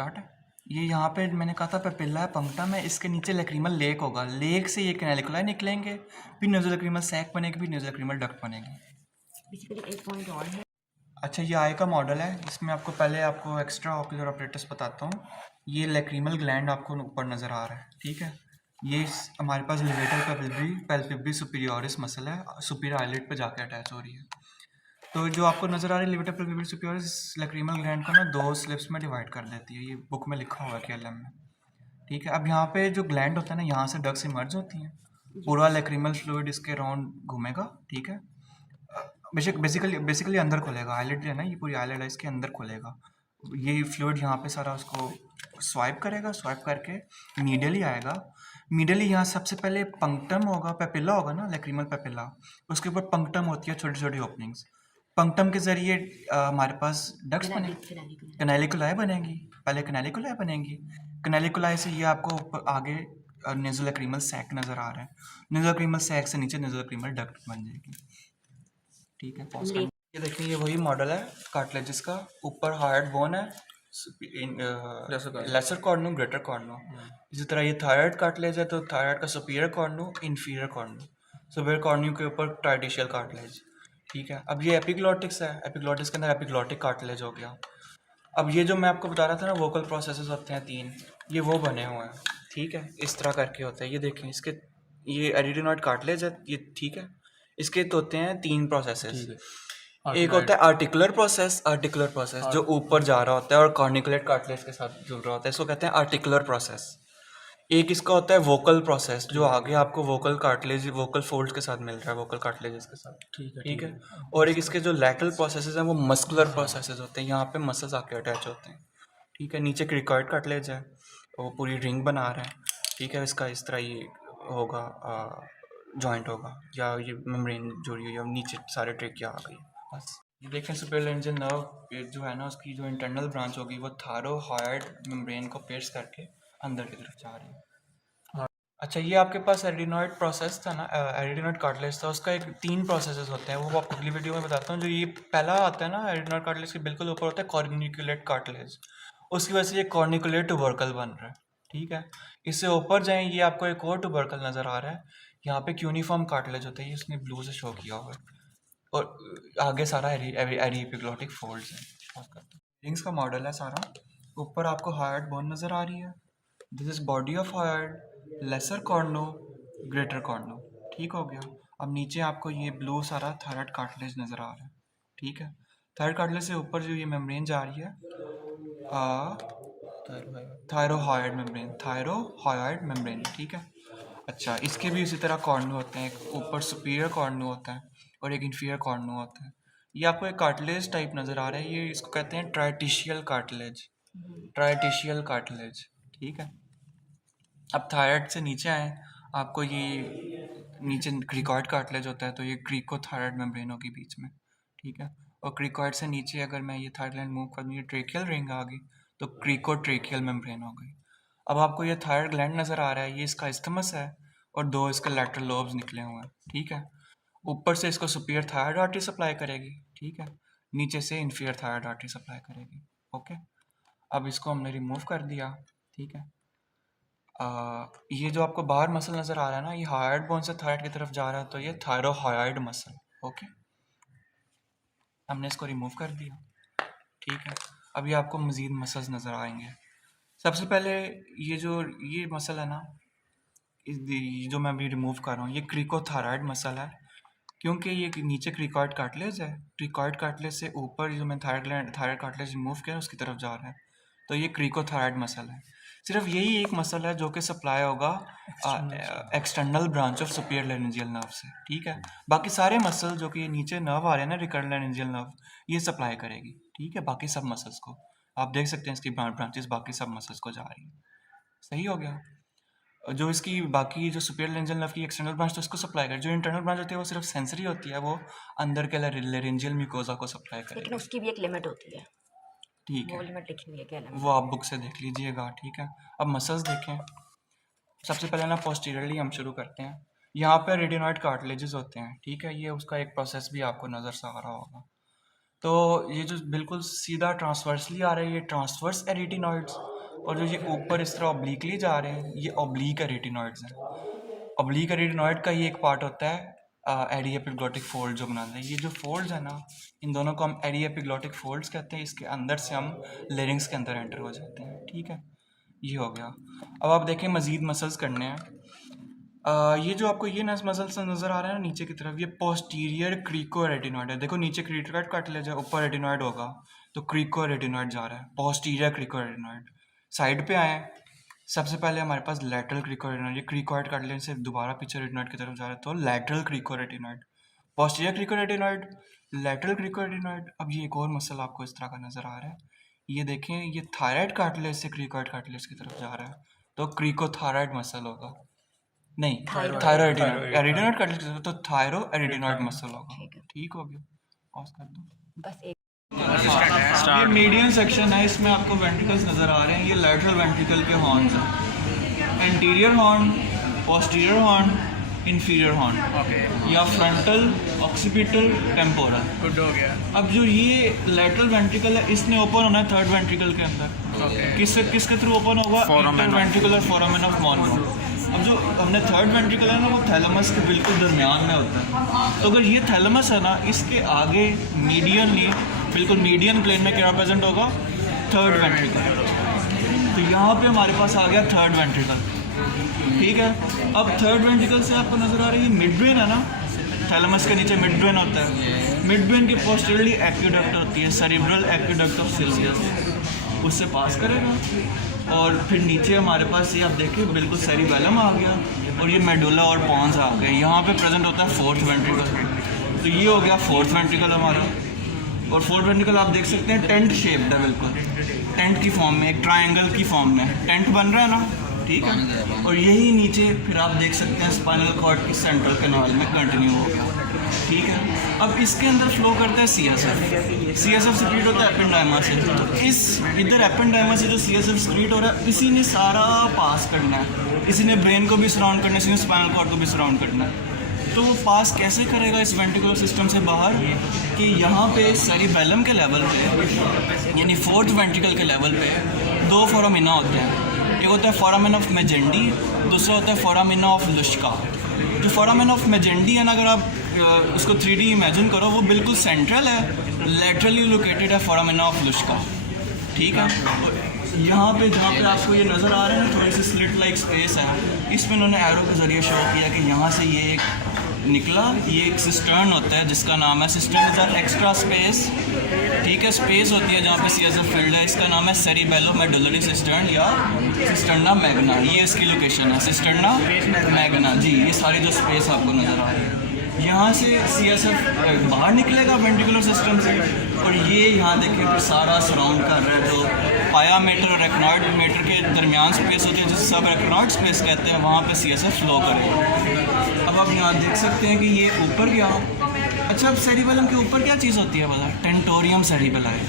Start है। ये यहाँ पे मैंने कहा था पेपिला है, पंक्टम है, इसके नीचे लैक्रिमल लेक होगा, लेक से ये कैनालिकुलाई निकलेंगे, फिर नेज़ोलैक्रिमल सैक बनेगी, फिर नेज़ोलैक्रिमल डक्ट बनेगी। बेसिकली एक पॉइंट और है। अच्छा, ये आई का मॉडल है, इसमें आपको पहले आपको एक्स्ट्रा ऑक्यूलर ऑपरेटर्स बताता हूँ। ये लैक्रिमल ग्लैंड आपको ऊपर नज़र आ रहा है, ठीक है। ये हमारे पास लिवेटर पेल्विबरी सुपीरियोरिस मसल है, सुपीरियर आइलेट पे जाके अटैच हो रही है। तो जो आपको नज़र आ रही है लिवेटर पेल्विबरी सुपीरियोरिस लैक्रिमल ग्लैंड को ना 2 स्लिप्स में डिवाइड कर देती है, ये बुक में लिखा हुआ है केएलएम में, ठीक है। अब यहाँ पे जो ग्लैंड होता है ना, यहाँ से डक्ट्स इमर्ज होती हैं, पूरा लैक्रिमल फ्लूइड इसके राउंड घूमेगा, ठीक है। बेसिकली अंदर खुलेगा, आईलिड है ना, ये पूरी आईलिड है, इसके अंदर खुलेगा। ये फ्लूइड यहाँ पे सारा उसको स्वाइप करेगा, स्वाइप करके मीडियली आएगा। मीडियली यहाँ सबसे पहले पंक्टम होगा, पेपिला होगा ना, लैक्रिमल पेपिला, उसके ऊपर पंक्टम होती है, छोटी छोटी ओपनिंग्स। पंक्टम के जरिए हमारे पास डक्ट्स बने, कैनालिकुलाई बनेगी, पहले कैनालिकुलाई बनेगी, कैनालिकुलाई से ये आपको ऊपर आगे नेज़ोलैक्रिमल सैक नज़र आ रहा है, नेज़ोलैक्रिमल सैक से नीचे नेज़ोलैक्रिमल डक्ट बन जाएगी, ठीक है। पॉज करना। ये देखिए, ये वही मॉडल है कार्टिलेजिस का, ऊपर हार्ड बोन है, लेसर कॉर्नु, ग्रेटर कॉर्नु। इसी तरह ये थायराइड कार्टिलेज है, तो थायराइड का सुपीरियर कॉर्नु, इंफीरियर कॉर्नु, सुपीरियर कॉर्नु के ऊपर ट्राइडिशियल कार्टिलेज, ठीक है। अब ये एपिग्लॉटिक्स है, एपिग्लॉटिक्स के अंदर एपिग्लॉटिक कार्टिलेज हो गया। अब ये जो मैं आपको बता रहा था ना, वोकल प्रोसेसेस होते हैं 3, ये वो बने हुए हैं, ठीक है, इस तरह करके होता है। ये देखें, इसके ये एरिडिनॉइड कार्टिलेज है ये, ठीक है। इसके तो होते हैं 3 प्रोसेसेस, एक होता है आर्टिकुलर प्रोसेस जो ऊपर जा रहा होता है और कॉर्निकुलेट कार्टिलेज के साथ जुड़ रहा होता है, इसको कहते हैं आर्टिकुलर प्रोसेस। एक इसका होता है वोकल प्रोसेस, जो आगे आपको वोकल कार्टिलेज, वोकल फोल्ड्स के साथ मिल रहा है, वोकल कार्टिलेजेस के साथ, ठीक है। और एक इसके जो लैटरल प्रोसेसेस हैं वो मस्कुलर प्रोसेसेस होते हैं, यहाँ पे मसल्स आके अटैच होते हैं, ठीक है। नीचे क्रिकॉइड कार्टिलेज है, वो पूरी रिंग बना रहा है, ठीक है। इसका इस तरह ये होगा, जॉइंट होगा, या ये मेम्ब्रेन जुड़ी हुई है, नीचे सारे ट्रेकिया आ गई, बस। ये देखें, सुपरलेंजियल नर्व जो है ना, उसकी जो इंटरनल ब्रांच होगी वो थायरोहायड मेम्ब्रेन को पियर्स करके अंदर की तरफ जा रही है। अच्छा, ये आपके पास एरिडिनॉइड प्रोसेस था ना, एरिडिनॉइड कार्टिलेज था, उसका एक 3 प्रोसेसेस होते हैं, वो आपको अगली वीडियो में बताता हूँ। जो ये पहला आता है ना, एरिडिनॉइड कार्टिलेज के बिल्कुल ऊपर होता है कॉर्निकुलेट कार्टिलेज, उसकी वजह से ये कॉर्निकुलेट ट्यूबरकल बन रहा है, ठीक है। इससे ऊपर जाएं, ये आपको एक और ट्यूबरकल नज़र आ रहा है, यहाँ पे क्यूनिफॉर्म कार्टिलेज होता है, ये उसने ब्लू से शो किया हुआ है, और आगे सारा एपिग्लॉटिक फोल्ड्स है। रिंग्स का मॉडल है सारा, ऊपर आपको हार्ड बोन नज़र आ रही है, this is body of hard, lesser cornu, greater cornu, ठीक हो गया। अब नीचे आपको ये ब्लू सारा थायराइड कार्टिलेज नज़र आ रहा है, ठीक है। थायराइड कार्टिलेज से ऊपर जो ये मेम्ब्रेन जा रही है, थायरोहायड मेम्ब्रेन, थायरोहायड मेम्ब्रेन, ठीक है। अच्छा, इसके भी इसी तरह कॉर्नू होते हैं, एक ऊपर सुपीरियर कॉर्नू होता है और एक इन्फीरियर कॉर्नू होता है। ये आपको एक कार्टिलेज टाइप नज़र आ रहा है, ये इसको कहते हैं ट्राइटिशियल कार्टिलेज, ट्राइटिशियल कार्टिलेज, ठीक है। अब थायराइड से नीचे आए, आपको ये नीचे क्रिकॉइड कार्टिलेज होता है, तो ये क्रिकोथायराइड मेम्ब्रेन होगी बीच में, ठीक है। और क्रिकॉइड से नीचे अगर मैं ये थायराइड मूव कर दूँ, ये ट्रेकियल रिंग आ गई, तो क्रिकोट्रेकियल मेम्ब्रेन हो गई। अब आपको ये थायराइड ग्लैंड नज़र आ रहा है, ये इसका इस्थमस है और 2 इसके लैटरल लोब्स निकले हुए हैं, ठीक है। ऊपर से इसको सुपीरियर थायराइड आर्टरी सप्लाई करेगी, ठीक है, नीचे से इन्फीरियर थायराइड आर्टरी सप्लाई करेगी, ओके। अब इसको हमने रिमूव कर दिया, ठीक है। ये जो आपको बाहर मसल नज़र आ रहा है ना, ये हायर्ड बोन से थायराइड की तरफ जा रहा है, तो ये थायरोहायड मसल, ओके। हमने इसको रिमूव कर दिया, ठीक है। अभी आपको मज़ीद मसल्स नज़र आएंगे। सबसे पहले ये मसल है ना, जो मैं अभी रिमूव कर रहा हूँ, ये क्रिकोथायराइड मसल है, क्योंकि ये नीचे क्रिकॉइड कार्टिलेज है, क्रिकॉइड कार्टिलेज से ऊपर जो मैं थायराइड कार्टिलेज रिमूव किया उसकी तरफ जा रहा है, तो ये क्रिकोथायराइड मसल है। सिर्फ यही एक मसल है जो कि सप्लाई होगा external branch of superior laryngeal nerve से, ठीक है। बाकी सारे मसल जो कि नीचे नर्व आ रहे हैं ना, रिकरेंट लेरेंजियल नर्व, ये सप्लाई करेगी, ठीक है, बाकी सब मसल्स को। आप देख सकते हैं इसकी ब्रांचेस बाकी सब मसल्स को जा रही है, सही हो गया। जो इसकी बाकी जो सुपीरियर लेरेंजियल नर्व की एक्सटर्नल ब्रांच तो इसको सप्लाई करे, जो इंटरनल ब्रांच होती है वो सिर्फ सेंसरी होती है, वो अंदर के लेरेंजियल म्यूकोजा को सप्लाई लेकिन करेगी, उसकी भी एक लिमिट होती है, ठीक वो है। लिमिट लिखी हुई है क्या वो आप बुक से देख लीजिएगा, ठीक है। अब मसल्स देखें, सबसे पहले ना पोस्टीरियरली हम शुरू करते हैं। यहाँ पे रेडियोनॉइड कार्टिलेजेस होते हैं, ठीक है, ये उसका एक प्रोसेस भी आपको नज़र से आ रहा होगा। तो ये जो बिल्कुल सीधा ट्रांसवर्सली आ रहा है ये ट्रांसवर्स एरिटिनॉइड्स, और जो ये ऊपर इस तरह ऑब्लिकली जा रहे हैं ये ऑब्लिक एरिटिनॉइड्स हैं। ऑब्लिक एरिटिनॉइड का ये एक पार्ट होता है एडी एपिग्लॉटिक फोल्ड जो बनाते हैं। ये जो फोल्ड्स हैं ना, इन दोनों को हम एडी एपिग्लॉटिक फोल्ड्स कहते हैं। इसके अंदर से हम लेरिंग्स के अंदर एंटर हो जाते हैं। ठीक है, ये हो गया। अब आप देखें मज़ीद मसल्स करने हैं। ये जो आपको ये मसल्स नज़र आ रहा है ना नीचे की तरफ, ये पोस्टीरियर क्रीको रेटिनॉइड है। देखो नीचे क्रीकोइड काट ले जाए, ऊपर रेटिनॉइड होगा तो क्रीको रेटिनॉइड जा रहा है, पोस्टीरियर क्रीको रेटिनॉइड। साइड पे आए, सबसे पहले हमारे पास लैटरल क्रीको रेटिनॉइड, ये क्रीकोइड काट लेने से दोबारा पीछे रेटिनॉइड की तरफ जा रहा है तो lateral cricoarytenoid, posterior cricoarytenoid, lateral cricoarytenoid. अब ये एक और मसल आपको इस तरह का नज़र आ रहा है, ये देखें, ये थायराइड कार्टिलेज से क्रीकोइड कार्टिलेज की तरफ जा रहा है तो क्रीकोथायराइड मसल होगा, नहीं थायराइड एरिटिनॉइड कार्टिलेज की तरफ तो थायरो एरिटिनॉइड मसल होगा। ठीक हो गया, पॉज कर दो। बस एक ये मीडियन सेक्शन है, इसमें आपको वेंट्रिकल्स नज़र आ रहे हैं। ये लैटरल वेंट्रिकल के हॉर्न्स हैं, anterior horn, posterior horn, inferior horn या फ्रंटल, ऑक्सीपिटल, टेम्पोरल। गुड हो गया। अब जो ये लैटरल वेंट्रिकल है इसने ओपन होना है थर्ड वेंट्रिकल के अंदर। किसके थ्रू ओपन होगा? Interventricular foramen of Monroe. अब जो हमने थर्ड वेंट्रिकल है ना वो थैलेमस के बिल्कुल दरमियान में होता है। तो अगर ये थैलेमस है ना, इसके आगे मीडियनली बिल्कुल मीडियन प्लेन में क्या प्रेजेंट होगा? Third ventricle. तो यहाँ पे हमारे पास आ गया थर्ड वेंट्रिकल। ठीक है, अब थर्ड वेंट्रिकल से आपको नज़र आ रही है मिड ब्रेन है ना, थैलेमस के नीचे मिड ब्रेन होता है। मिड ब्रेन के पोस्टीरियरली एक्वेडक्ट होती है, सेरेब्रल एक्वेडक्ट ऑफ सिलियस, उससे पास करेगा और फिर नीचे हमारे पास ये आप देखिए बिल्कुल सेरिबेलम आ गया और ये मेडुला और पॉन्स आ गए। यहाँ पे प्रेजेंट होता है फोर्थ वेंट्रिकल। तो ये हो गया फोर्थ वेंट्रिकल हमारा। और फोर्थ वेंट्रिकल आप देख सकते हैं टेंट शेप्ड है, बिल्कुल टेंट की फॉर्म में, एक ट्रायंगल की फॉर्म में टेंट बन रहा है ना। ठीक है, और यही नीचे फिर आप देख सकते हैं स्पाइनल कॉर्ड की सेंट्रल कैनाल में कंटिन्यू हो गया। ठीक है, अब इसके अंदर फ्लो करता है सीएसएफ। सीएसएफ सिक्रीट होता है एपेंडाइमा से। तो इस इधर एपेंडाइमा से जो सीएसएफ सिक्रीट हो रहा है इसी ने सारा पास करना है, इसी ने ब्रेन को भी सराउंड करना है, इसी ने स्पाइनल कॉर्ड को भी सराउंड करना है। तो वो पास कैसे करेगा इस वेंट्रिकुलर सिस्टम से बाहर कि यहाँ पे सेरिबेलम के लेवल पे यानी फोर्थ वेंट्रिकल के लेवल पे दो फोरामिना होते हैं। एक होता है फोरामेन ऑफ मेजेंडी, दूसरा होता है फोरामिना ऑफ लुश्का। जो फोरामेन ऑफ मेजेंडी है ना, अगर आप उसको 3D इमेजिन करो, वो बिल्कुल सेंट्रल है, लेटरली लोकेटेड है फोरामिना ऑफ लुश्का। ठीक है, यहाँ पे जहाँ पे आपको ये नज़र आ रहा है ना थोड़ी सी स्लिट लाइक स्पेस है, इसमें उन्होंने एरो के ज़रिए शो किया कि यहाँ से ये एक निकला, ये एक सिस्टर्न होता है जिसका नाम है सिस्टर्न इज एक्स्ट्रा स्पेस। ठीक है, स्पेस होती है जहाँ पे सीएसएफ फील्ड है, इसका नाम है सेरिबेलोमेडुलरी सिस्टर्न या सिस्टर्ना मैग्ना। ये इसकी लोकेशन है, सिस्टर्ना मैग्ना। जी, ये सारी जो स्पेस आपको नज़र आ रही है, यहाँ से सीएसएफ बाहर निकलेगा वेंट्रिकुलर सिस्टम से और ये यहाँ देखिए फिर सारा सराउंड कर रहा है। तो पाया मेटर और एक्नॉइड मेटर के दरमियान स्पेस होती है जिसे सब एक्नॉइड स्पेस कहते हैं, वहाँ पे सीएसएफ फ्लो करेगा। अब आप यहाँ देख सकते हैं कि ये ऊपर गया। अच्छा, अब सेरिबेलम के ऊपर क्या चीज़ होती है पता? Tentorium cerebelli.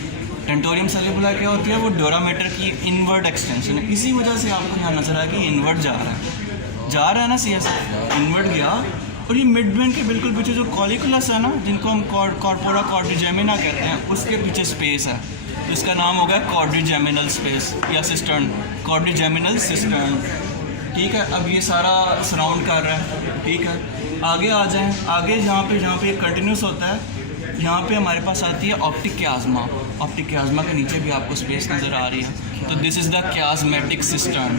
टेंटोरियम सेरिबेलाई क्या होती है? वो डोरामेटर की इनवर्ड एक्सटेंशन है। इसी वजह से आपको यहाँ नजर आया कि इनवर्ड जा रहा है ना सीएसएफ, इनवर्ड गया। और ये मिड ब्रेन के बिल्कुल पीछे जो कॉलिकुलस है ना, जिनको हम कॉर्पोरा कॉर्डिजेमिना कहते हैं, उसके पीछे स्पेस है, तो इसका नाम हो गया कॉर्डिजेमिनल स्पेस या सिस्टर्न, कॉर्डिजेमिनल सिस्टर्न। ठीक है, अब ये सारा सराउंड कर रहा है। ठीक है, आगे आ जाएं, आगे जहाँ पे ये कंटिन्यूस होता है, यहाँ पे हमारे पास आती है ऑप्टिक क्याज़्मा। ऑप्टिक क्याज़्मा के नीचे भी आपको स्पेस नज़र आ रही है, तो दिस इज़ द क्याज़मेटिक सिस्टर्न।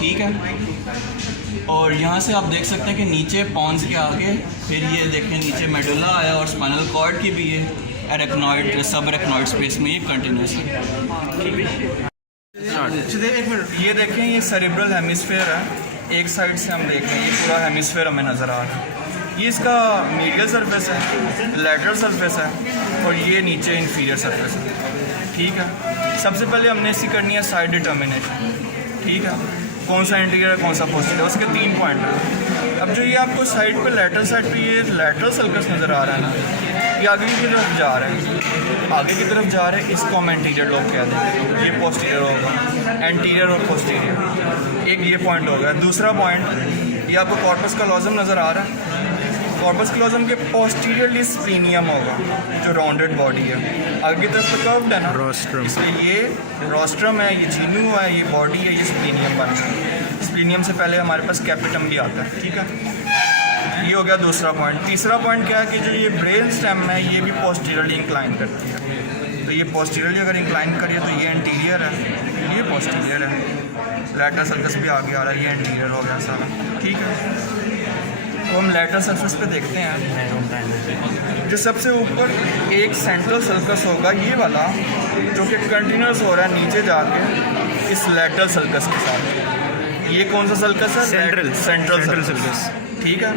ठीक है, और यहाँ से आप देख सकते हैं कि नीचे पॉन्स के आगे फिर ये देखें नीचे मेडुला आया और स्पाइनल कॉर्ड की भी ये एरेक्नॉइड सब एरेक्नॉइड स्पेस में ये कंटिन्यूस है। एक मिनट, ये देखें, ये सेरिब्रल हेमिस्फेयर है, एक साइड से हम देख रहे हैं, ये पूरा हेमिस्फेयर हमें नज़र आ रहा है। ये इसका मीडियल सरफेस है, लेटरल सरफेस है और ये नीचे इंफीरियर सरफेस है। ठीक है, सबसे पहले हमने इसकी करनी है साइड डिटर्मिनेशन। ठीक है, कौन सा इंटीरियर है कौन सा पोस्टीरियर, उसके 3 पॉइंट हैं। अब जो ये आपको साइड पे लेटरल साइड पे ये लेटरल सर्कस नज़र आ रहा है ना, ये आगे की तरफ जा रहा है, आगे की तरफ जा रहे हैं, इसको हम एंटीरियर लोग कहते हैं। ये पोस्टीरियर होगा, एंटीरियर और पोस्टीरियर, एक ये पॉइंट होगा। दूसरा पॉइंट, ये आपको कॉर्पस कलोज़म नज़र आ रहा है, कॉर्पस क्लोजम के पोस्टीरियरली स्प्लीनियम होगा जो राउंडेड बॉडी है, आगे की तरफ तो कर्व्ड है ना, रोस्ट्रम। इसलिए ये रोस्ट्रम है, ये जीनू है, ये बॉडी है, ये स्प्लीनियम बन रहा है। स्प्लीनियम से पहले हमारे पास कैपिटम भी आता है, ठीक है। ये हो गया दूसरा पॉइंट। तीसरा पॉइंट क्या है कि जो ये ब्रेन स्टेम है ये भी पोस्टीरियरली इंक्लाइन करती है, तो ये पोस्टीरियरली अगर इंक्लाइन करिए तो ये एंटीरियर है, ये पोस्टीरियर है, लैटरल सर्कस भी आगे आ रहा है, ये एंटीरियर हो गया सारा, ठीक है। तो हम लैटरल सर्कस पे देखते हैं। जो सबसे ऊपर एक सेंट्रल सर्कस होगा ये वाला, जो कि कंटिन्यूस हो रहा है नीचे जाके इस लैटरल सर्कस के साथ। ये कौन सा सर्कस है? सेंट्रल सर्कस, ठीक है।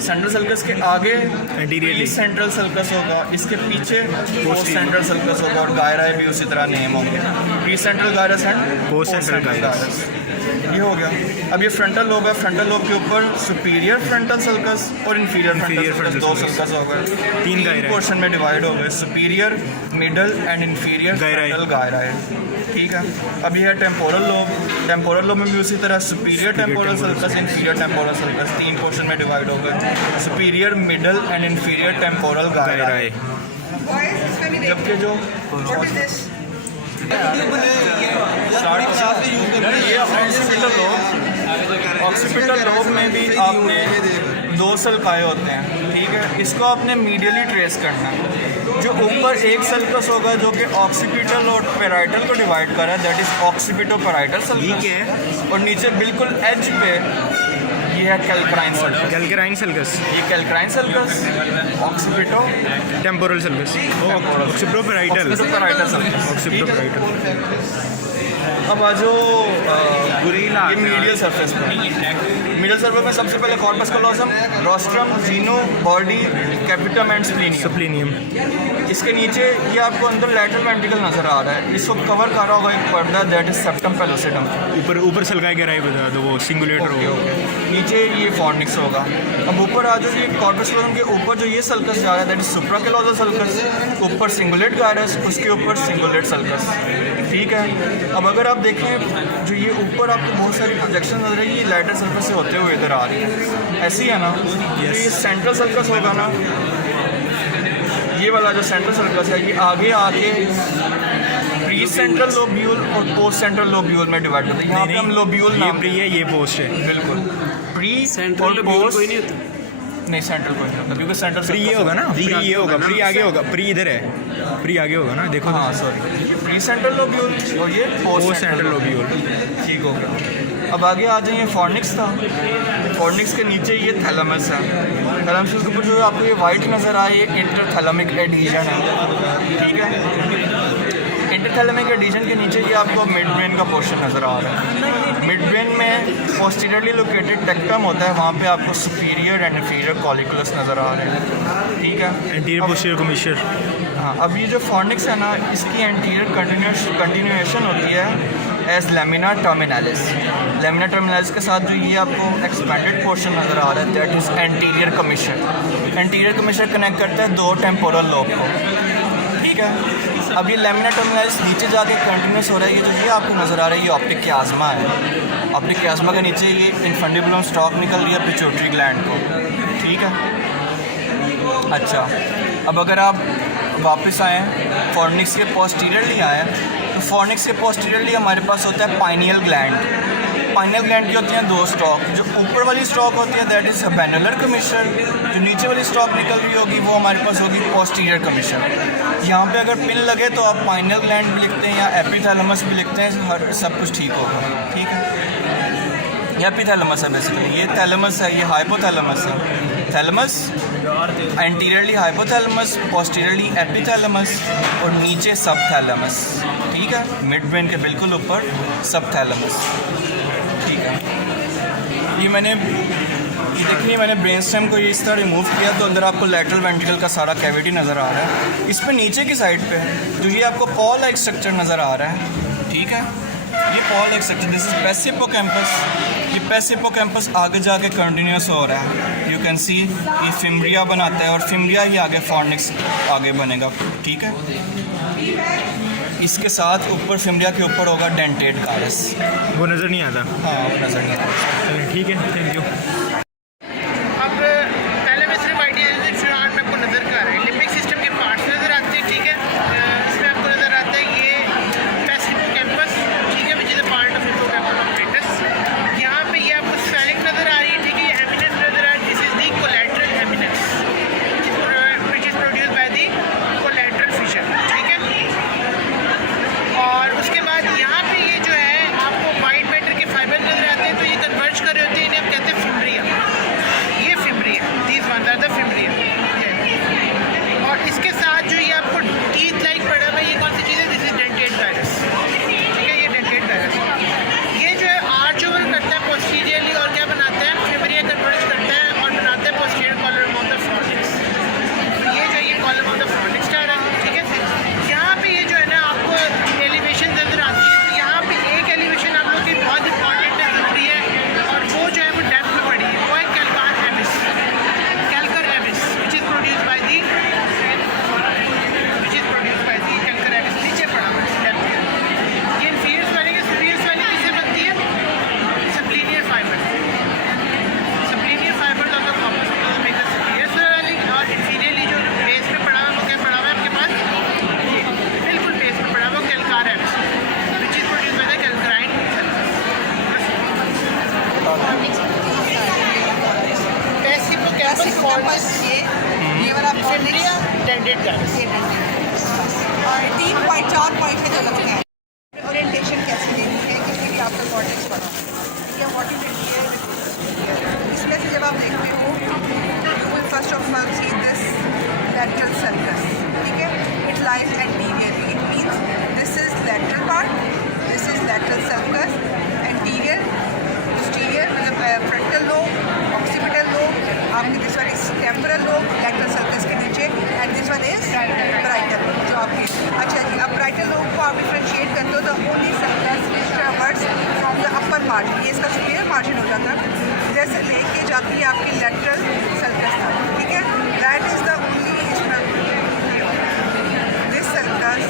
सेंट्रल सर्कस के आगे एंटीरियरली सेंट्रल सर्कस होगा, इसके पीछे पोस्ट सेंट्रल सर्कस होगा, और गायराए भी उसी तरह नेम होंगे, precentral gyrus and postcentral gyrus. ये हो गया। अब ये फ्रंटल लोब है, फ्रंटल लोब के ऊपर सुपीरियर फ्रंटल सर्कस और इंफीरियर फ्रंटल सर्कस, दो सर्कस हो गए, तीन पोर्शन में डिवाइड हो गए, superior, middle and inferior frontal gyri, ठीक है। अब ये है टेम्पोरल लोब, टेम्पोरल लोब में भी उसी तरह superior temporal sulcus, inferior temporal sulcus, तीन पोर्शन में डिवाइड हो गए, superior, middle and inferior temporal gyri. जबकि जो ऑक्सीपिटल लोब में भी आपने दो सल्काए होते हैं, ठीक है। इसको आपने मीडियली ट्रेस करना है। जो ऊपर एक सल्कस होगा जो कि ऑक्सीपिटल और पैराइटल को डिवाइड कर रहा है, that is occipito parietal sulcus, और नीचे बिल्कुल एज पे ये है कैल्क्राइन सर्कस। कैल्क्राइन सर्कस, ये calcarine sulcus, occipitotemporal sulcus, occipitoparietal sulcus, occipitoparietal. अब आज ये मीडियल सरफेस पर, मीडियल सरफेस में सबसे पहले corpus callosum, rostrum, genu, body, capitum and splenium. इसके नीचे ये आपको अंदर लैटरल वेंट्रिकल नजर आ रहा है, इसको कवर कर रहा होगा एक पर्दा, दैट इज सेप्टम पेलोसिडम। ऊपर सल्काए गहराई बता दो, वो सिंगुलेटर होगा। नीचे ये फॉर्निक्स होगा। अब ऊपर आ जाओ, ये कॉर्पस कलोसम के ऊपर जो ये सल्कस जा रहा है, दैट इज सुप्राकेलोजल सल्कस, ऊपर सिंगुलेट गायरस, उसके ऊपर सिंगुलेट सल्कस, ठीक है। अब अगर आप देखें जो ये ऊपर आपको बहुत सारी प्रोजेक्शन नजर रही है, ये लैटरल सर्कस से होते हुए इधर आ रही है, ऐसी है ना। तो ये सेंट्रल सर्कस होगा ना, ये वाला जो सेंट्रल सर्कस है ये आगे आके प्री सेंट्रल लोब्यूल और पोस्ट सेंट्रल लोब्यूल में डिवाइड होता है। यहाँ पे हम लोब्यूल ये प्री है, ये पोस्ट है, बिल्कुल। प्री और पोस्ट कोई नहीं होता, नहीं सेंट्रल कोई नहीं होता, क्योंकि सेंट्रल प्री ये होगा ना, प्री ये होगा, प्री आगे होगा, प्री इधर है, प्री आगे होगा ना, देखो। हाँ सॉरी, प्री सेंट्रल लोब्यूल और ये पोस्ट सेंट्रल लोब्यूल, ठीक हो गया। अब आगे आ जाइए, फॉर्निक्स था, फॉर्निक्स के नीचे ये थैलेमस है, थैलेमस के ऊपर जो आपको ये वाइट नज़र आए ये इंटरथैलेमिक एडीजन है, ठीक है। इंटरथैलेमिक एडीजन के नीचे ये आपको मिड ब्रेन का पोर्शन नज़र आ रहा है। मिड ब्रेन में पोस्टीरियरली लोकेटेड टेक्टम होता है, वहाँ पे आपको सुपीरियर एंड इंफीरियर कॉलिकुलस नज़र आ रहे हैं, ठीक है। Anterior posterior commissure. हाँ, अब ये जो फॉर्निक्स है ना, इसकी एंटीरियर कंटिन्यूएशन होती है as lamina terminalis. Lamina terminalis के साथ जो ये आपको एक्सपेंडेड पोर्शन नज़र आ रहा है, that is anterior commissure. Anterior commissure connect करता है दो टेम्पोरल लोब को, ठीक है। अब ये लेमिना टर्मिनालिस नीचे जाके कंटिन्यूस हो रहा है, ये जो ये आपको नज़र आ रहा है ये ऑप्टिक क्याज़्मा है। ऑप्टिक क्याज़्मा के नीचे ये इन्फंडिबुलम स्टॉक निकल रही है पिट्यूटरी ग्लैंड को, ठीक है। अच्छा, अब अगर आप वापस आएँ फॉर्निक्स के पोस्टीरियरली आएँ, तो फॉर्निक्स के पोस्टीरियरली हमारे पास होता है पाइनियल ग्लैंड। पाइनियल ग्लैंड की होती हैं दो स्टॉक, जो ऊपर वाली स्टॉक होती है दैट इज़ वेनुलर कमिश्चर, जो नीचे वाली स्टॉक निकल रही होगी वो हमारे पास होगी पोस्टीरियर कमिश्चर। यहाँ पे अगर पिन लगे तो आप पाइनियल ग्लैंड भी लिखते हैं या एपिथैलेमस भी लिखते हैं, हर सब कुछ ठीक होगा, ठीक है। ये एपिथैलेमस है बेसिकली, ये थैलेमस है, ये हाइपोथैलेमस है। Thalamus anteriorly hypothalamus, posteriorly epithalamus और नीचे सब थैलेमस, ठीक है। मिड ब्रेन के बिल्कुल ऊपर सब थैलेमस, ठीक है। ये देखिए मैंने ब्रेन स्टेम को इस तरह रिमूव किया तो अंदर आपको लैटरल वेंट्रिकल का सारा कैविटी नज़र आ रहा है। इस पर नीचे की साइड पे जो ये आपको पॉ लाइक स्ट्रक्चर नज़र आ रहा है, ठीक है। ये पॉ like structure, this is passive hippocampus. ये पैसिव हिप्पोकैम्पस आगे जाके कंटिन्यूस हो रहा है, यू कैन सी ये फिम्ब्रिया बनाता है और फिम्ब्रिया ही आगे फॉर्निक्स आगे बनेगा, ठीक है। इसके साथ ऊपर फिम्ब्रिया के ऊपर होगा डेंटेट गायरस, वो नज़र नहीं आता। हाँ वो नज़र नहीं आता। ठीक है, थैंक यू। अब पहले मैं सिर्फ कॉर्पस ये वाला कॉर्टेक्स टेंडेड गाइस। और 3.4 पॉइंट है जो लगते हैं। ओरिएंटेशन कैसे देनी है किसी भी आपका कॉर्टेक्स पढ़ा ठीक है व्हाट इज इट इसमें से जब आप देखते हो you will first of all see this lateral sulcus ठीक है it lies anteriorly it means this is lateral part this is lateral sulcus anterior posterior मतलब frontal lobe occipital lobe आपके this one is temporal lobe lateral sulcus के नीचे and this one is parietal lobe जो आपके अच्छा जी अब parietal lobe को आप differentiate करते हो the only sulcus which traverse from the upper part ये इसका superior margin हो जाता है जैसे लेके जाती है आपकी lateral sulcus तक ठीक है that is the only this sulcus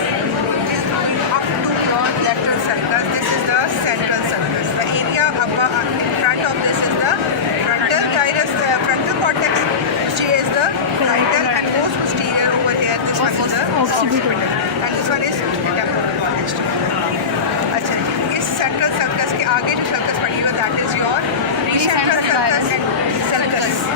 is going up to your lateral sulcus this is the central sulcus the area in front of this is the frontal gyrus the frontal cortex which is the parietal and most posterior over here this one is the occipital and this one is temporal cortex अच्छा इस central sulcus के आगे जो sulcus पड़ी हुई that is your precentral sulcus and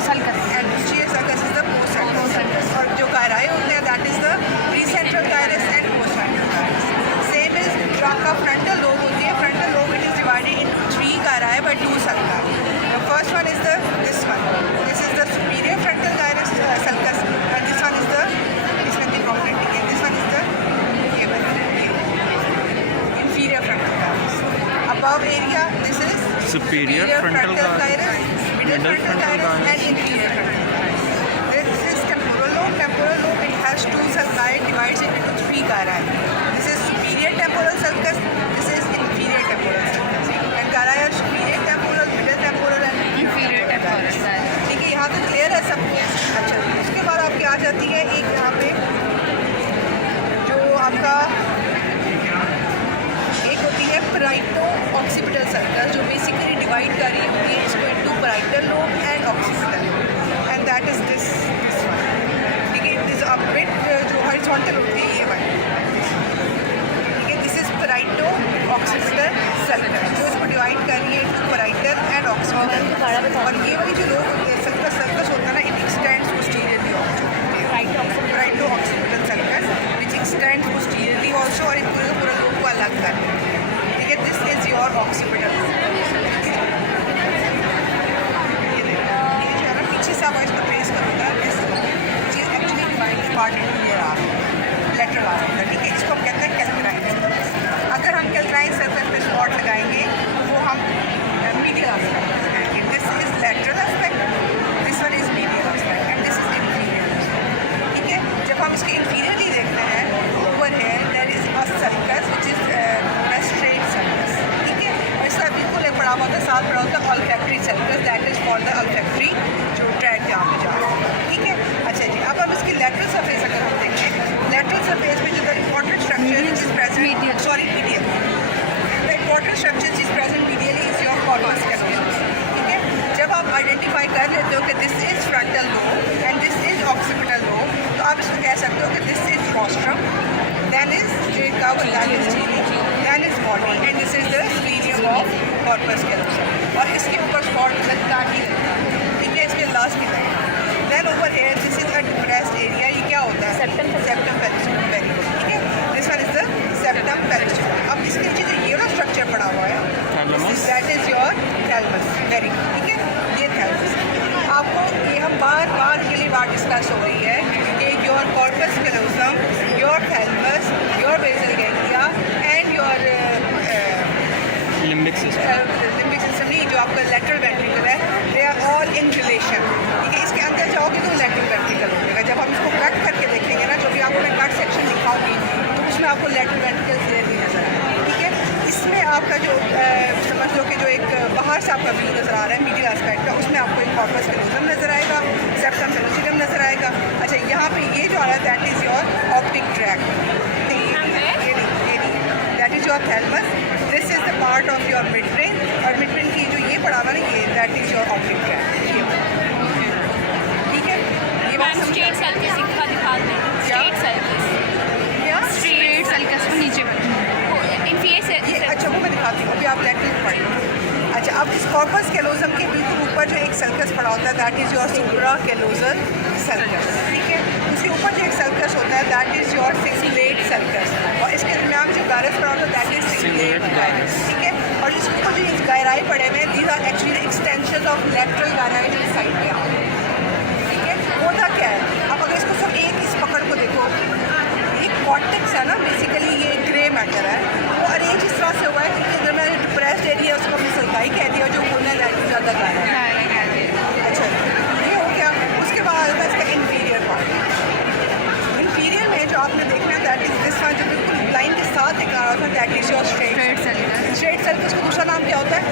sulcus and posterior sulcus is the postcentral sulcus और जो gyri होते हैं that is the precentral gyrus and postcentral gyrus same is जो आपका frontal lobe होती है frontal lobe it is divided into 3 gyri by 2 sulci the first one is the this one this is the superior frontal gyrus sulcus and this one is the इसमें भी prominent है this one is the ये inferior frontal gyrus above area this is Superior frontal gyrus middle frontal gyrus and inferior frontal gyrus this is temporal lobe it has 2 sulci divides it into 3 gyri this is superior temporal sulcus this is inferior temporal sulcus and gyri are superior temporal middle temporal and inferior temporal ठीक है यहाँ तक clear है सब अच्छा उसके बाद आपकी आ जाती है एक यहाँ पे जो आपका एक होती है parieto occipital sulcus जो बेसिकली डिवाइड कर रही होती है इसको into parietal lobe and occipital lobe and that is this one ठीक है दिस अ बिट जो हॉरिजॉन्टल होती है ये वाली ठीक है this is parieto occipital sulcus जो इसको डिवाइड कर रही है इनटू parietal and occipital और ये वाली जो लोग होते हैं sulcus होता है ना it extends posteriorly parieto occipital sulcus which extends posteriorly also और इन पूरे लोग को अलग कर ठीक है दिस इज योर occipital ये देखो ये जो है ना पीछे से आप इसको ट्रेस करूँगा दिस चीज actually divide part into here आ लेटरल आ रहा है ठीक है इसको हम कहते हैं कैल्क्राइन अगर हम कैल्क्राइन सर्फेस पे स्पॉट लगाएंगे वो हम मीडियल एस्पेक्ट लगाएंगे this is lateral aspect this one is medial aspect and this is inferior ठीक है जब हम इसके इंफीरियरली देखते हैं ओवर है there is a sulcus which is straight sulcus ठीक है और इसका बिल्कुल एक बड़ा होता है साथ बड़ा होता है olfactory circus that is for the olfactory जो ट्रैक यहाँ पे जा रहा है ठीक है अच्छा जी अब हम इसकी लेटरल सरफेस अगर हम देखें लेटरल सरफेस में जो the important structure is present sorry medial the important structure is present medially is your corpus calculus ठीक है जब आप आइडेंटिफाई कर लेते हो कि this is frontal lobe and this is occipital lobe तो आप इसको कह सकते हो कि this is rostrum then is that is cheek then is body and this is the splenium of corpus callosum और इसके ऊपर spot लगता ही रहता है ठीक है इसके लास्ट की line then over here this is a depressed area ये क्या होता है septum pellucidum very good ठीक है this one is the septum pellucidum अब इसके नीचे जो ये वाला स्ट्रक्चर पड़ा हुआ है that is your thalamus very good ठीक है ये thalamus आपको ये हम बार के लिए बात डिस्कस हो रही है कि your corpus callosum your thalamus your basal ganglia and your limbic system नहीं जो आपका लेटरल वेंट्रिकल है they are all in relation ठीक है इसके अंदर जाओगे तो लेटरल वेंट्रिकल हो जाएगा जब हम इसको कट करके देखेंगे ना जो भी आपको मैं कट सेक्शन दिखाऊंगी तो उसमें आपको लेटरल वेंट्रिकल क्लियरली नजर आएगा ठीक है इसमें आपका जो समझ लो कि जो एक बाहर से आपका व्यू नज़र आ रहा है मीडियल एस्पेक्ट का उसमें आपको एक कॉर्पस कैलोसम नज़र आएगा सेप्टम पेलोसिडम नज़र आएगा अच्छा यहाँ पे ये जो आ रहा है that is your optic track that is your thalamus this is the part of your mid brain और मिड ब्रेन की जो ये पड़ा हुआ ना ये that is your optic track ठीक है ये बात स्ट्रेट सर्कस दिखा दें स्ट्रेट सर्कस क्या स्ट्रेट सर्कस को नीचे ये अच्छा वो मैं दिखाती हूँ अभी आप लेटरल पढ़िए अच्छा, अब इस कॉर्पस कैलोजम के बिल्कुल ऊपर जो एक सल्कस पड़ा होता है that is your supracallosal sulcus, ठीक है। उसके ऊपर जो एक सल्कस होता है that is your cingulate sulcus, और इसके दरमियान जो गायरस पड़ा होता है दैट इज़ सिंगलेट गायरस, ठीक है। और इसके ऊपर जो इस गायराई पड़े हुए हैं these are actually extension of lateral gyri जो साइड में आ रहे हैं, ठीक है। होता क्या है, अब अगर इसको सब एक इस पकड़ को देखो, एक कॉर्टेक्स है ना, बेसिकली ये ग्रे मैटर है, वो अरेंज इस तरह से हुआ है कि अगर मैं डिप्रेस्ड एरिया उसको हमने सल्काई कह दिया, जो होना है दैट इज ज़्यादा गायब है। अच्छा, ये हो गया। उसके बाद आता है इसका इंफीरियर पार्ट। इंफीरियर में जो आपने देखना है दैट इज दिस वन, जो बिल्कुल लाइन के साथ एक आ रहा था that is your straight circle. Straight circle का दूसरा नाम क्या होता है?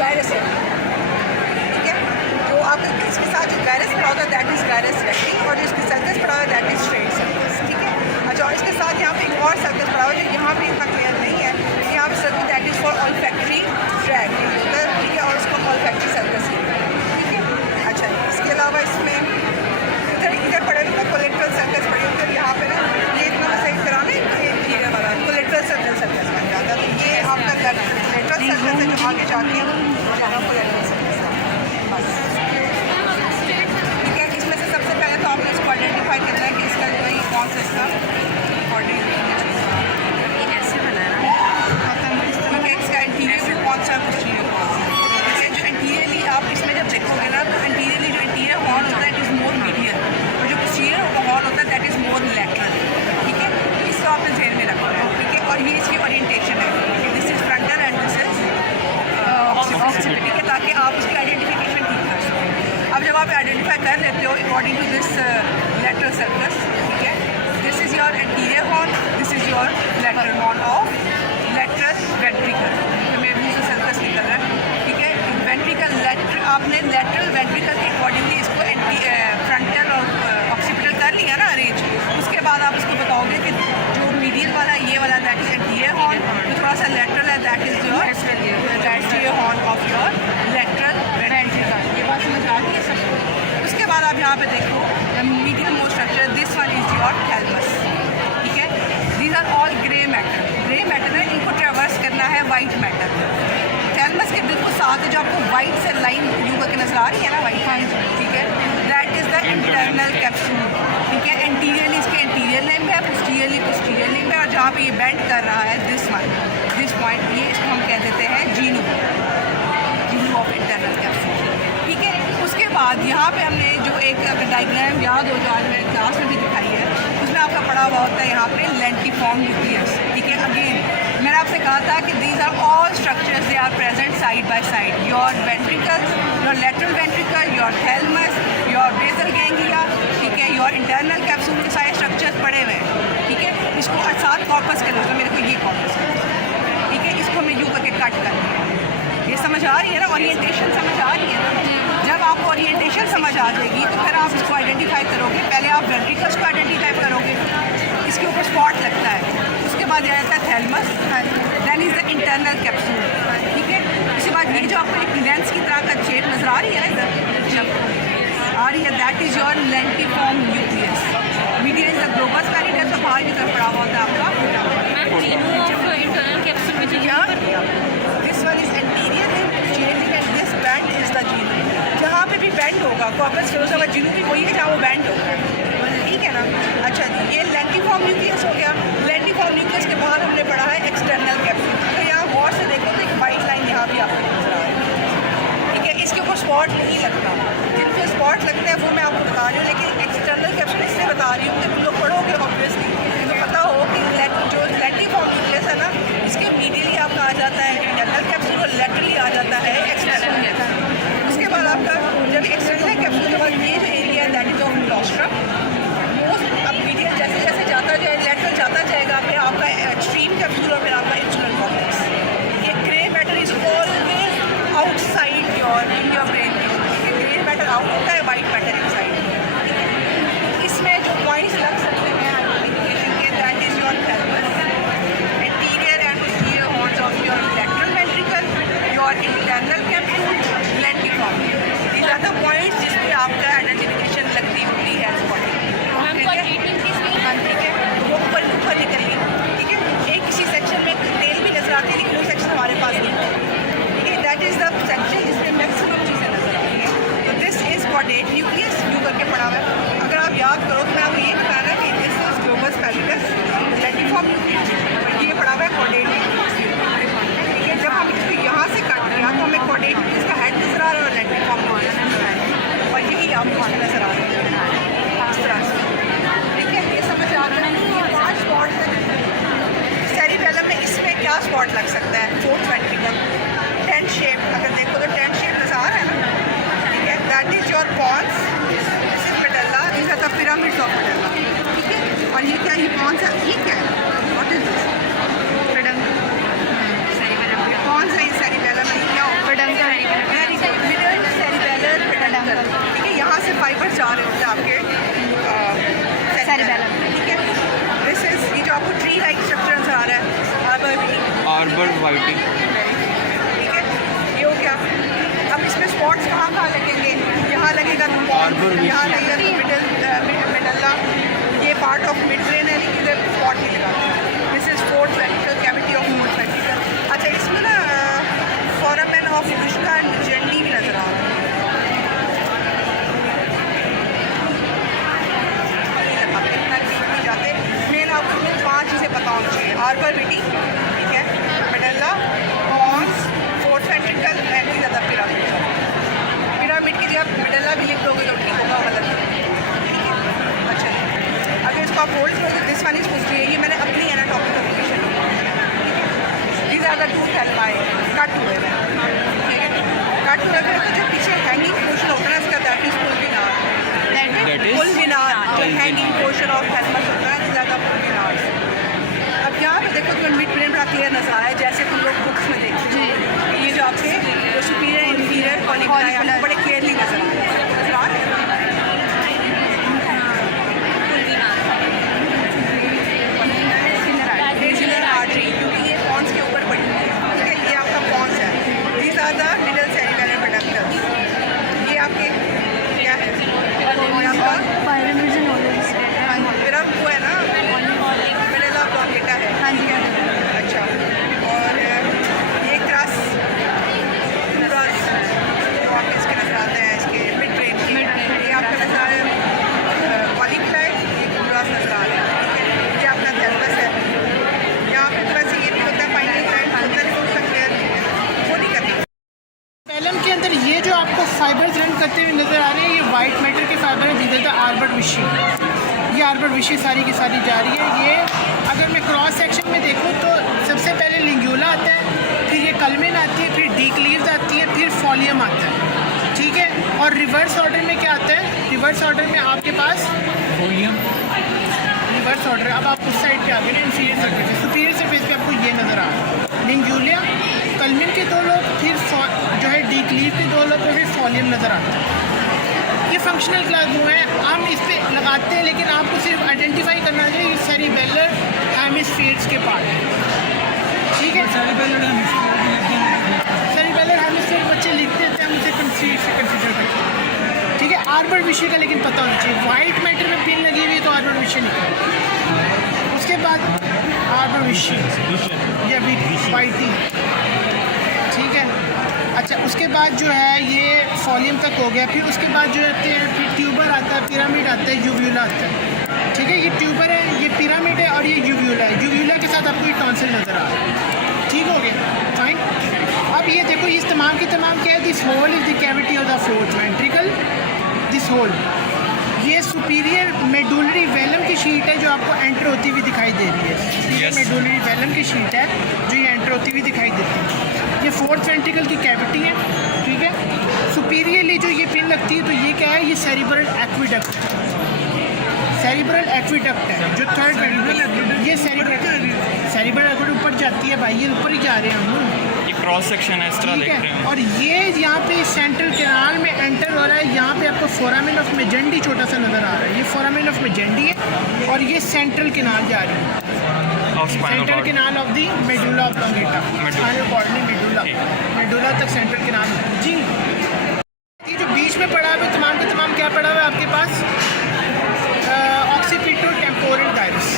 गायरस, ठीक है। जो आपका इसके साथ जो गायरस पड़ा होता है दैट इज गायरस रेक्टी, और जो इसके सर्कस पड़ा हुआ है दैट इज स्ट्रेट सर्कस, ठीक है। अच्छा, और इसके साथ यहाँ पे एक और सर्कस पड़ा हुआ है जो यहाँ पे इतना क्लियर नहीं है, यहाँ पे circle that is for olfactory track होता है, ठीक है, और उसको ऑल्फैक्टरी सर्कस, ठीक है। अच्छा, इसके अलावा इसमें इधर पड़े हुए कोलेक्ट्रल सर्कस पड़े होते हैं, यहाँ पे ना ये इतना सही तरह ना इंटीरियर वाला कोलेक्ट्रल सर्कस बन जाता है, तो ये आपका लेटरल सर्कस है जो आगे जाके यहाँ कोलेक्ट्रल सर्कस है, बस, ठीक है। इसमें से सबसे पहले तो आपने इसको आइडेंटिफाई करना है कि इसका जो है ये कौन सा इसका ऐसे बनाना ठीक है, इसका इंटीरियर व्यू कौन सा है, पोस्टीरियर कौन सा है, ठीक है। जो इंटीरियरली आप इसमें जब देखोगे ना तो इंटीरियरली जो इंटीरियर हॉर्न होता है इट इज़ मोर मीडियल, और जो पोस्टीरियर हॉर्न होता है दैट इज़ मोर लैटरल, ठीक है। तो इसको आपने ध्यान में रखना है, ठीक है। और ये इसकी ओरिएंटेशन है कि this is frontal and this is occipital, ठीक है, ताकि आप उसकी आइडेंटिफिकेशन ठीक कर सको। अब जब आप आइडेंटिफाई कर लेते हो according to this lateral sulcus, ठीक है, this is your anterior horn, this is your lateral horn of lateral ventricle, तो मेरे मुँह से सर्कस निकल रहा है, ठीक है। वेंट्रिकल लेटर आपने लेटरल वेंट्रिकल के अकॉर्डिंगली इसको फ्रंटल और ऑक्सीपिटल कर लिया ना अरेंज, उसके बाद आप इसको बताओगे कि जो मीडियल वाला ये वाला दैट इज एंटीरियर हॉर्न, जो थोड़ा सा लेटरल है that is your anterior horn of your lateral ventricle. ये बात समझ आ गई है सबको। उसके बाद आप यहाँ पे देखो medial most structure, this one is your thalamus, ठीक है। These are all grey matter है, इनको ट्रेवर्स करना है वाइट मैटर। थैलमस के बिल्कुल साथ जो आपको वाइट से लाइन यू करके नजर आ रही है ना, वाइट, ठीक है, that is the internal capsule, ठीक है। एंटीरियरली इसके एंटीरियर लिम्ब है, पोस्टीरियर लिम्ब है, और जहाँ पे ये बेंड कर रहा है दिस पॉइंट, ये इसको हम कह देते हैं जीनू ऑफ इंटरनल कैप्सूल, ठीक है। उसके बाद यहाँ पे हमने जो एक डायग्राम याद हो जो आज मैंने क्लास में भी दिखाई है, उसमें आपका पढ़ा हुआ होता है यहाँ पे लेंटिफॉर्म न्यूक्लियस, ठीक है। अगेन मैंने आपसे कहा था कि these are all structures they are present side by side, your ventricle, your lateral ventricle, your thalamus, your basal ganglia, ठीक है, योर इंटरनल कैप्सूल के सारे स्ट्रक्चर्स पड़े हुए हैं, ठीक है। इसको साथ कॉर्पस के लोग मेरे को ये कॉर्पस, ठीक है, इसको मैं यूँ करके कट कर दिया। ये समझ आ रही है ना, ओरिएंटेशन समझ आ रही है ना। जब आपको ओरिएंटेशन समझ आ जाएगी तो फिर आप इसको आइडेंटिफाई करोगे। पहले आप वेंट्रिकल्स को आइडेंटिफाई करोगे, इसके ऊपर स्पॉट लगता है, उसके बाद ये आता है thalamus, then is the internal capsule, ठीक है। उसके बाद ये जो आपको एक लेंस की तरह का शेप नजर आ रही है ना इधर, जब आ रही है that is your lentiform nucleus. Medial is the globus pallidus, तो बाहर की तरफ पड़ा हुआ होता है आपका मैम जीनू ऑफ इंटरनल कैप्सूल में क्या, this one is anterior and this band is the genu. जहाँ पे भी बैंड होगा कॉर्पस कैलोजम का जीनू भी वही है जहाँ वो बैंड होगा, ठीक है ना। अच्छा जी, ये लेंटिफॉर्म न्यूक्लियस हो गया। लेंटिफॉर्म न्यूक्लियस के बाद हमने पढ़ा है एक्सटर्नल कैप्सूल, तो यहाँ गौर से देखो तो एक वाइट लाइन यहाँ भी आपको नजर आ रही है, ठीक है। इसके ऊपर स्पॉट नहीं लगता, जिन पे स्पॉट लगते हैं वो मैं आपको बता रही हूँ, लेकिन एक्सटर्नल कैप्सूल इसलिए बता रही हूँ कि तुम लोग पढ़ोगे ऑब्वियसली, तुम्हें पता हो कि जो लेंटिफॉर्म न्यूक्लियस है ना, इसके मीडियली आपका आ जाता है इंटरनल कैप्सूल और लेटरली आ जाता है एक्सटर्नल कैप्सूल। उसके बाद आपका जब एक्सटर्नल कैप्सूल के बाद ये जो एरिया है दैट इज ऑफ क्लोस्ट्रम, वो अब मीडियल जैसे जैसे जाता जाए लेटरल जाता जाएगा, फिर आपका एक्सट्रीम कैप्सूल और फिर आपका इंसुलिन कॉम्प्लेक्स। ये grey matter is always outside your brain, grey matter out होता है, वाइट मैटर इनसाइड। इसमें जो पॉइंट्स लग सकते हैं आइडेंटिफिकेशन के that is your thalamus, anterior and posterior horns of your lateral ventricle, your internal capsule, lentiform. These are the points जिस पे आपका आइडेंटिफिकेशन लगती होती है मैम को ट्रीटमेंट किस लिए, ठीक है, वो ऊपर निकल गई, ठीक है। एक किसी सेक्शन में तेल भी नजर आती है लेकिन वो सेक्शन हमारे पास नहीं है, ठीक है। वाइट ही। ठीक है, ये हो गया। अब इसमें स्पॉट्स कहाँ लगेंगे? यहाँ लगेगा तो पॉन्ड, यहाँ लगेगा तो मिडल्ला, ये पार्ट ऑफ मिड ब्रेन है, लेकिन इधर स्पॉट नहीं लगा। This is fourth ventricle, cavity of fourth ventricle. अच्छा, इसमें ना फोरामेन ऑफ ब्रुश्का एंड जेंडी भी नजर आ रहा है। अब इतना डीप नहीं जाते, मेन आपको 5 चीज़ें पता होनी चाहिए। आर्बोरिटी, ठीक है, medulla, pons, fourth ventricle and the other pyramid. Pyramid की जब मेडल्ला भी लिख दोगे तो ठीक होगा, गलत ठीक है। अच्छा, अगर इसको आप होल्ड करोगे, दिस वन इज पूछ रही है, ये मैंने अपनी anatomical location these are the 2 thalami cut हुए हैं, ठीक है। कट हुए हैं तो जो पीछे हैंगिंग पोर्शन होता है इसका, दैट इज पुल्विनार, पुल्विनार, जो हैंगिंग पोर्शन ऑफ थैलमस होता है, ज़्यादा पुल्विनार। अब यहाँ पे देखो तो मिड ब्रेन बड़ा क्लियर नजर आया है, जैसे तुम लोग बुक्स में देखते हो। ये जो आपके जो सुपीरियर इंफीरियर कॉलिक्युला बड़े क्लियरली नजर आ रहे हैं। बेसिलर आर्टरी, क्योंकि ये पॉन्स के ऊपर पड़ी हुई है, ठीक है। ये आपका पॉन्स है, these are the middle cerebellar peduncles. ये आपके क्या है? ये आपका मेरा वो है ना, मेडुल्ला ऑब्लोंगेटा है। हाँ जी, अच्छा। और ये क्रस जो आपके इसके नजर आते हैं, इसके मिड ब्रेन के, ये आपका नजर आ रहा है कॉलिक्युला, ये क्यूरास नजर आ रहा है, ठीक है। ये आपका थैलमस है। यहाँ पे वैसे ये भी होता है, पाइनियल ग्लैंड होता है, उसका क्लियर वो नहीं करती। पैलम के अंदर ये जो आपको फाइबर्स रन करते हुए नज़र आ रहे हैं, ये वाइट मैटर के फाइबर है, जिधर था आर्बर विशी। ये आर्बर विशी सारी की सारी जा रही है। ये अगर मैं क्रॉस सेक्शन में देखूँ तो सबसे पहले लिंग्यूला आता है, फिर ये कलमेन आती है, फिर डीक लीव्स आती है, फिर फॉलियम आता है, ठीक है। और रिवर्स ऑर्डर में क्या आता है? रिवर्स ऑर्डर में आपके पास रिवर्स ऑर्डर, अब आप उस साइड पे आ गए ना, इंफीरियर सरफेस, सुपीरियर सरफेस पे आपको ये नज़र आ रहा है लिंग्यूलिया, कलमिन के 2 लोग, फिर जो है डीक लीव के 2 लोग, फिर फॉलियम नज़र आता है। ये फंक्शनल क्लास जो है हम इस पर लगाते हैं, लेकिन आपको सिर्फ आइडेंटिफाई करना चाहिए सेरिबेलर हेमिस्फीयर्स के पार्ट, ठीक है। सेरिबेलर हेमिस्फीयर बच्चे लिखते थे, हम उसे कंसीडर करते हैं, ठीक है। आर्बर विषय का लेकिन पता होना चाहिए। वाइट मैटर में पिन लगी हुई है तो आर्बर विषय निकल। उसके बाद आर्बर विषय या वाइटी, ठीक है। अच्छा, उसके बाद जो है ये फॉलियम तक हो गया, फिर उसके बाद जो है फिर ट्यूबर आता है, पिरामिड आता है, यूव्यूला आता है, ठीक है। ये ट्यूबर है, ये पिरामिड है और ये यूव्यूला है। यूव्यूला के साथ आपको ये टॉन्सिल नज़र आ रहा है, ठीक हो गया, फाइन। अब ये देखो, इस तमाम की तमाम क्या है? This whole is the cavity of the fourth ventricle, this whole. ये सुपीरियर मेडुलरी वेलम की शीट है जो आपको एंटर होती हुई दिखाई दे रही है। ये मेडुलरी वेलम की शीट है जो ये एंटर होती हुई दिखाई देती है। ये फोर्थ वेंट्रिकल की कैविटी है, ठीक है। सुपीरियरली जो ये पिन लगती है तो ये क्या है? ये सेरिब्रल एक्विडक्ट है, सेरिब्रल एक्विडक्ट है जो थर्ड वेंट्रिकल, ये सेरिब्रल एक्विडक्ट ऊपर जाती है भाई, ये ऊपर ही जा रहे हैं हम, ये क्रॉस सेक्शन है, इस तरह देख रहे हैं। और ये यहाँ पे सेंट्रल कैनाल में एंटर हो रहा है। यहाँ पे आपको फोरामेन ऑफ मेजेंडी छोटा सा नज़र आ रहा है, ये फोरामेन ऑफ मेजेंडी है, और ये सेंट्रल कैनाल जा रही है, central canal of the medulla oblongata, spinal cord में मेडुला तक सेंट्रल कैनाल जी। ये जो बीच में पड़ा है तमाम के तमाम क्या पड़ा हुआ है आपके पास? ऑक्सीपिटो टेम्पोरल गायरस,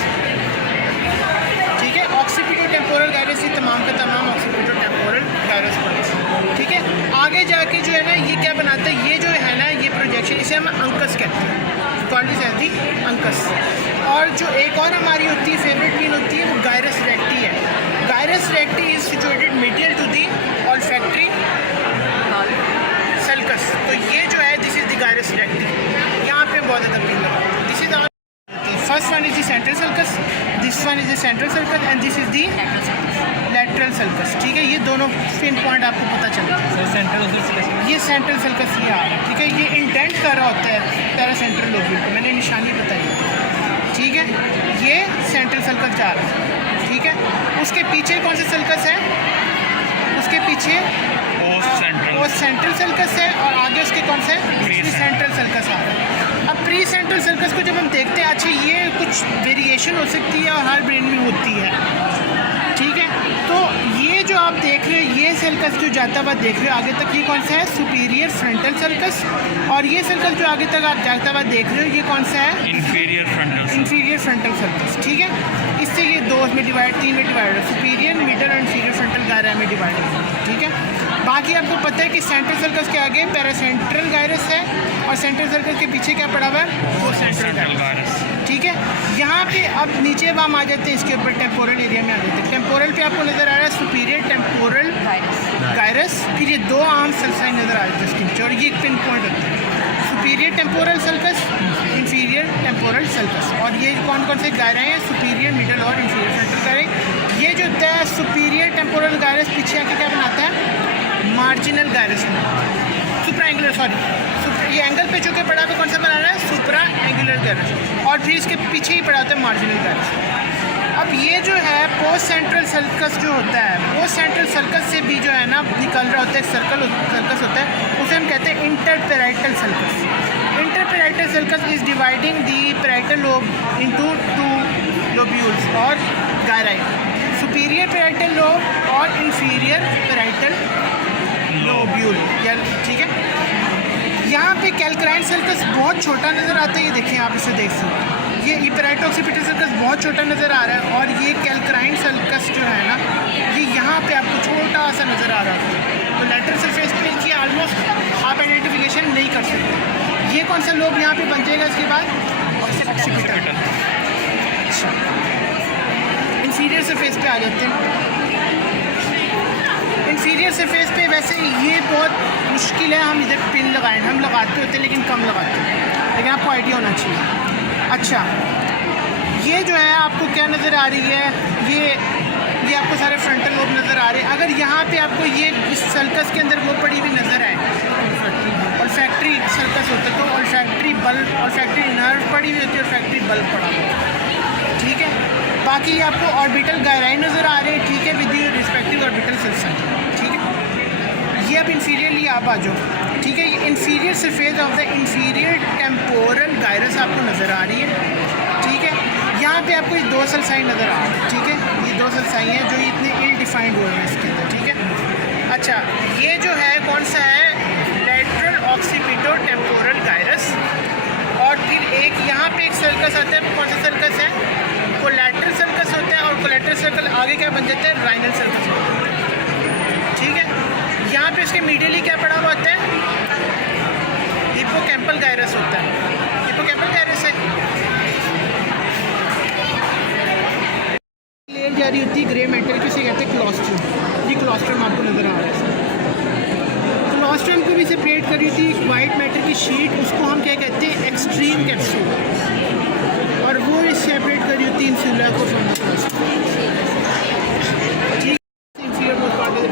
ठीक है। ऑक्सीपिटो टेम्पोरल गायरस, ये तमाम के तमाम ऑक्सीपिटो टेम्पोरल गायरस पड़े, ठीक है। आगे जाके जो है ना ये क्या बनाता है? ये जो है ना ये प्रोजेक्शन, इसे हम अंकस कहते हैं, कॉल्ड एज दी अंकस। और जो एक और हमारी होती है फेवरेट पिन होती है, वो गायरस रेक्टी है। Gyrus recti is situated medial to the olfactory sulcus. तो ये जो है this is the gyrus recti, यहाँ पे बहुत ज़्यादा पिन लगा। This is first one is the central sulcus, this one is the central sulcus and this is the lateral sulcus, ठीक है। ये दोनों पिन पॉइंट आपको पता चलता है। ये सेंट्रल सर्कस ये आ रहा है, ठीक है। ये इंटेंट कर रहा होता है पैरासेंट्रल लोब्यूल को, मैंने निशानी बताई, ठीक है। ये सेंट्रल सर्कस जा रहा है, ठीक है। उसके पीछे कौन सा सर्कस है? उसके पीछे वो सेंट्रल सर्कस है, और आगे उसके कौन सा है? प्री सेंट्रल सर्कस आ रहा है। अब प्री सेंट्रल सर्कस को जब हम देखते हैं, अच्छा ये कुछ वेरिएशन हो सकती है और हर ब्रेन में होती है, ठीक है। तो ये जो आप देख रहे हो, ये सर्कस जो जाता हुआ देख रहे हो आगे तक, ये कौन सा है? Superior frontal sulcus. और ये सर्कस जो आगे तक आप जाता हुआ देख रहे हो, ये कौन सा है? Inferior frontal. Inferior frontal circus. ठीक है, इससे ये दो में डिवाइड, तीन में डिवाइड है, सुपीरियर, मिडल और इंफीरियर फ्रंटल गायरा में डिवाइड है। ठीक है, बाकी आपको पता है कि सेंट्रल सर्कस के आगे पैरासेंट्रल गायरस है और सेंट्रल सर्कस के पीछे क्या पड़ा हुआ है? वो सेंट्रल गायरस। ठीक है, यहाँ पे अब नीचे अब हम आ जाते हैं, इसके ऊपर टेम्पोरल एरिया में आ जाते हैं। टेम्पोरल पे आपको नज़र आ रहा है सुपीरियर टेम्पोरल गायरस, फिर ये दो आर्म सल्साई नज़र आ जाते हैं इसके नीचे, और ये एक पिन पॉइंट होता है, superior temporal sulcus, inferior temporal circus. और ये कौन कौन से गायरे हैं? सुपीरियर, मिडल और इंफीरियर फ्रंटल गायरे। ये जो होता है सुपीरियर टेम्पोरल गायरस पीछे आके क्या बनाता है? मार्जिनल गायरस में, सुप्रा एंगुलर, सॉरी ये एंगल पे जो के पड़ा हुआ कौन सा बना रहा है? सुप्रा एंगुलर गायरस। और फिर इसके पीछे ही पड़ा होता है मार्जिनल गायरस। अब ये जो है पोस्ट सेंट्रल सर्कस जो होता है, पोस्ट सेंट्रल सर्कस से भी जो है ना निकल रहा होता है सर्कस होता है, उसे हम कहते हैं interparietal sulcus. Interparietal sulcus is dividing the parietal lobe into two lobules और गायराई, सुपीरियर पैराइटल लोब और इंफीरियर पैराइटल लोब्यूल। ठीक है, यहाँ पे कैल्क्राइन सर्कस बहुत छोटा नज़र आता है, ये देखें आप इसे देख सकते हैं, ये पैराइटल ऑक्सीपिटल सर्कस बहुत छोटा नज़र आ रहा है, और ये कैल्क्राइन सर्कस जो है ना, ये यहाँ पे आपको छोटा सा नज़र आ रहा है। तो लेटरल सरफेस पे इसकी ऑलमोस्ट आप आइडेंटिफिकेशन नहीं कर सकते। ये कौन सा लोब यहाँ पे बन जाएगा इसके बाद? ऑक्सीपिटल। अच्छा, इंफीरियर सरफेस पे आ जाते हैं। इंफीरियर सरफेस पे वैसे ये बहुत मुश्किल है हम इधर पिन लगाएं, हम लगाते होते हैं लेकिन कम लगाते हैं, लेकिन आपको आइडिया होना चाहिए। अच्छा, ये जो है आपको क्या नज़र आ रही है? ये आपको सारे फ्रंटल लोब नज़र आ रहे हैं। अगर यहाँ पे आपको ये इस सर्कस के अंदर वो पड़ी हुई नज़र आए, ऑल्फैक्टरी सर्कस होता है, तो ऑल्फैक्टरी बल्ब, ऑल्फैक्टरी नर्व पड़ी हुई होती है और फैक्टरी बल्ब पड़ा हुआ। ठीक है, बाकी ये आपको ऑर्बिटल गायराई नज़र आ रहे हैं। ठीक है, विद रिस्पेक्टिव ऑर्बिटल सल्साई। ठीक है, ये अब इंफीरियरली आप आ जाओ। ठीक है, ये inferior surface of the inferior temporal gyrus आपको नज़र आ रही है। ठीक है, यहाँ पे आपको ये दो सल्साई नज़र आ रही है। ठीक है, ये दो सल्साई हैं जो इतने इल डिफाइंड हुए हैं इसके अंदर। ठीक है, अच्छा, ये जो है कौन सा है? Lateral occipito temporal gyrus. और फिर एक यहाँ पे एक सर्कस आता है, कौन सा सर्कस है? कोलैटरल सर्कस होता है, और कोलैटरल सर्कल आगे क्या बन जाता है? राइनल सर्कस होता है। ठीक है, यहाँ पे इसके मीडियली क्या पड़ा हुआ होता है? हिप्पोकैम्पल गायरस होता है। हिप्पोकैम्पल गायरस है लेयर जा रही होती है ग्रे मेटल की, उसे कहते हैं क्लॉस्ट्रम। ये क्लॉस्ट्रम आपको नज़र आ रहा है। क्लॉस्ट्रम को भी सेपरेट करी थी एक वाइट मैटर की शीट, उसको हम क्या कहते हैं? Extreme capsule. और वो इस सेपरेट करी होती है इंसुला को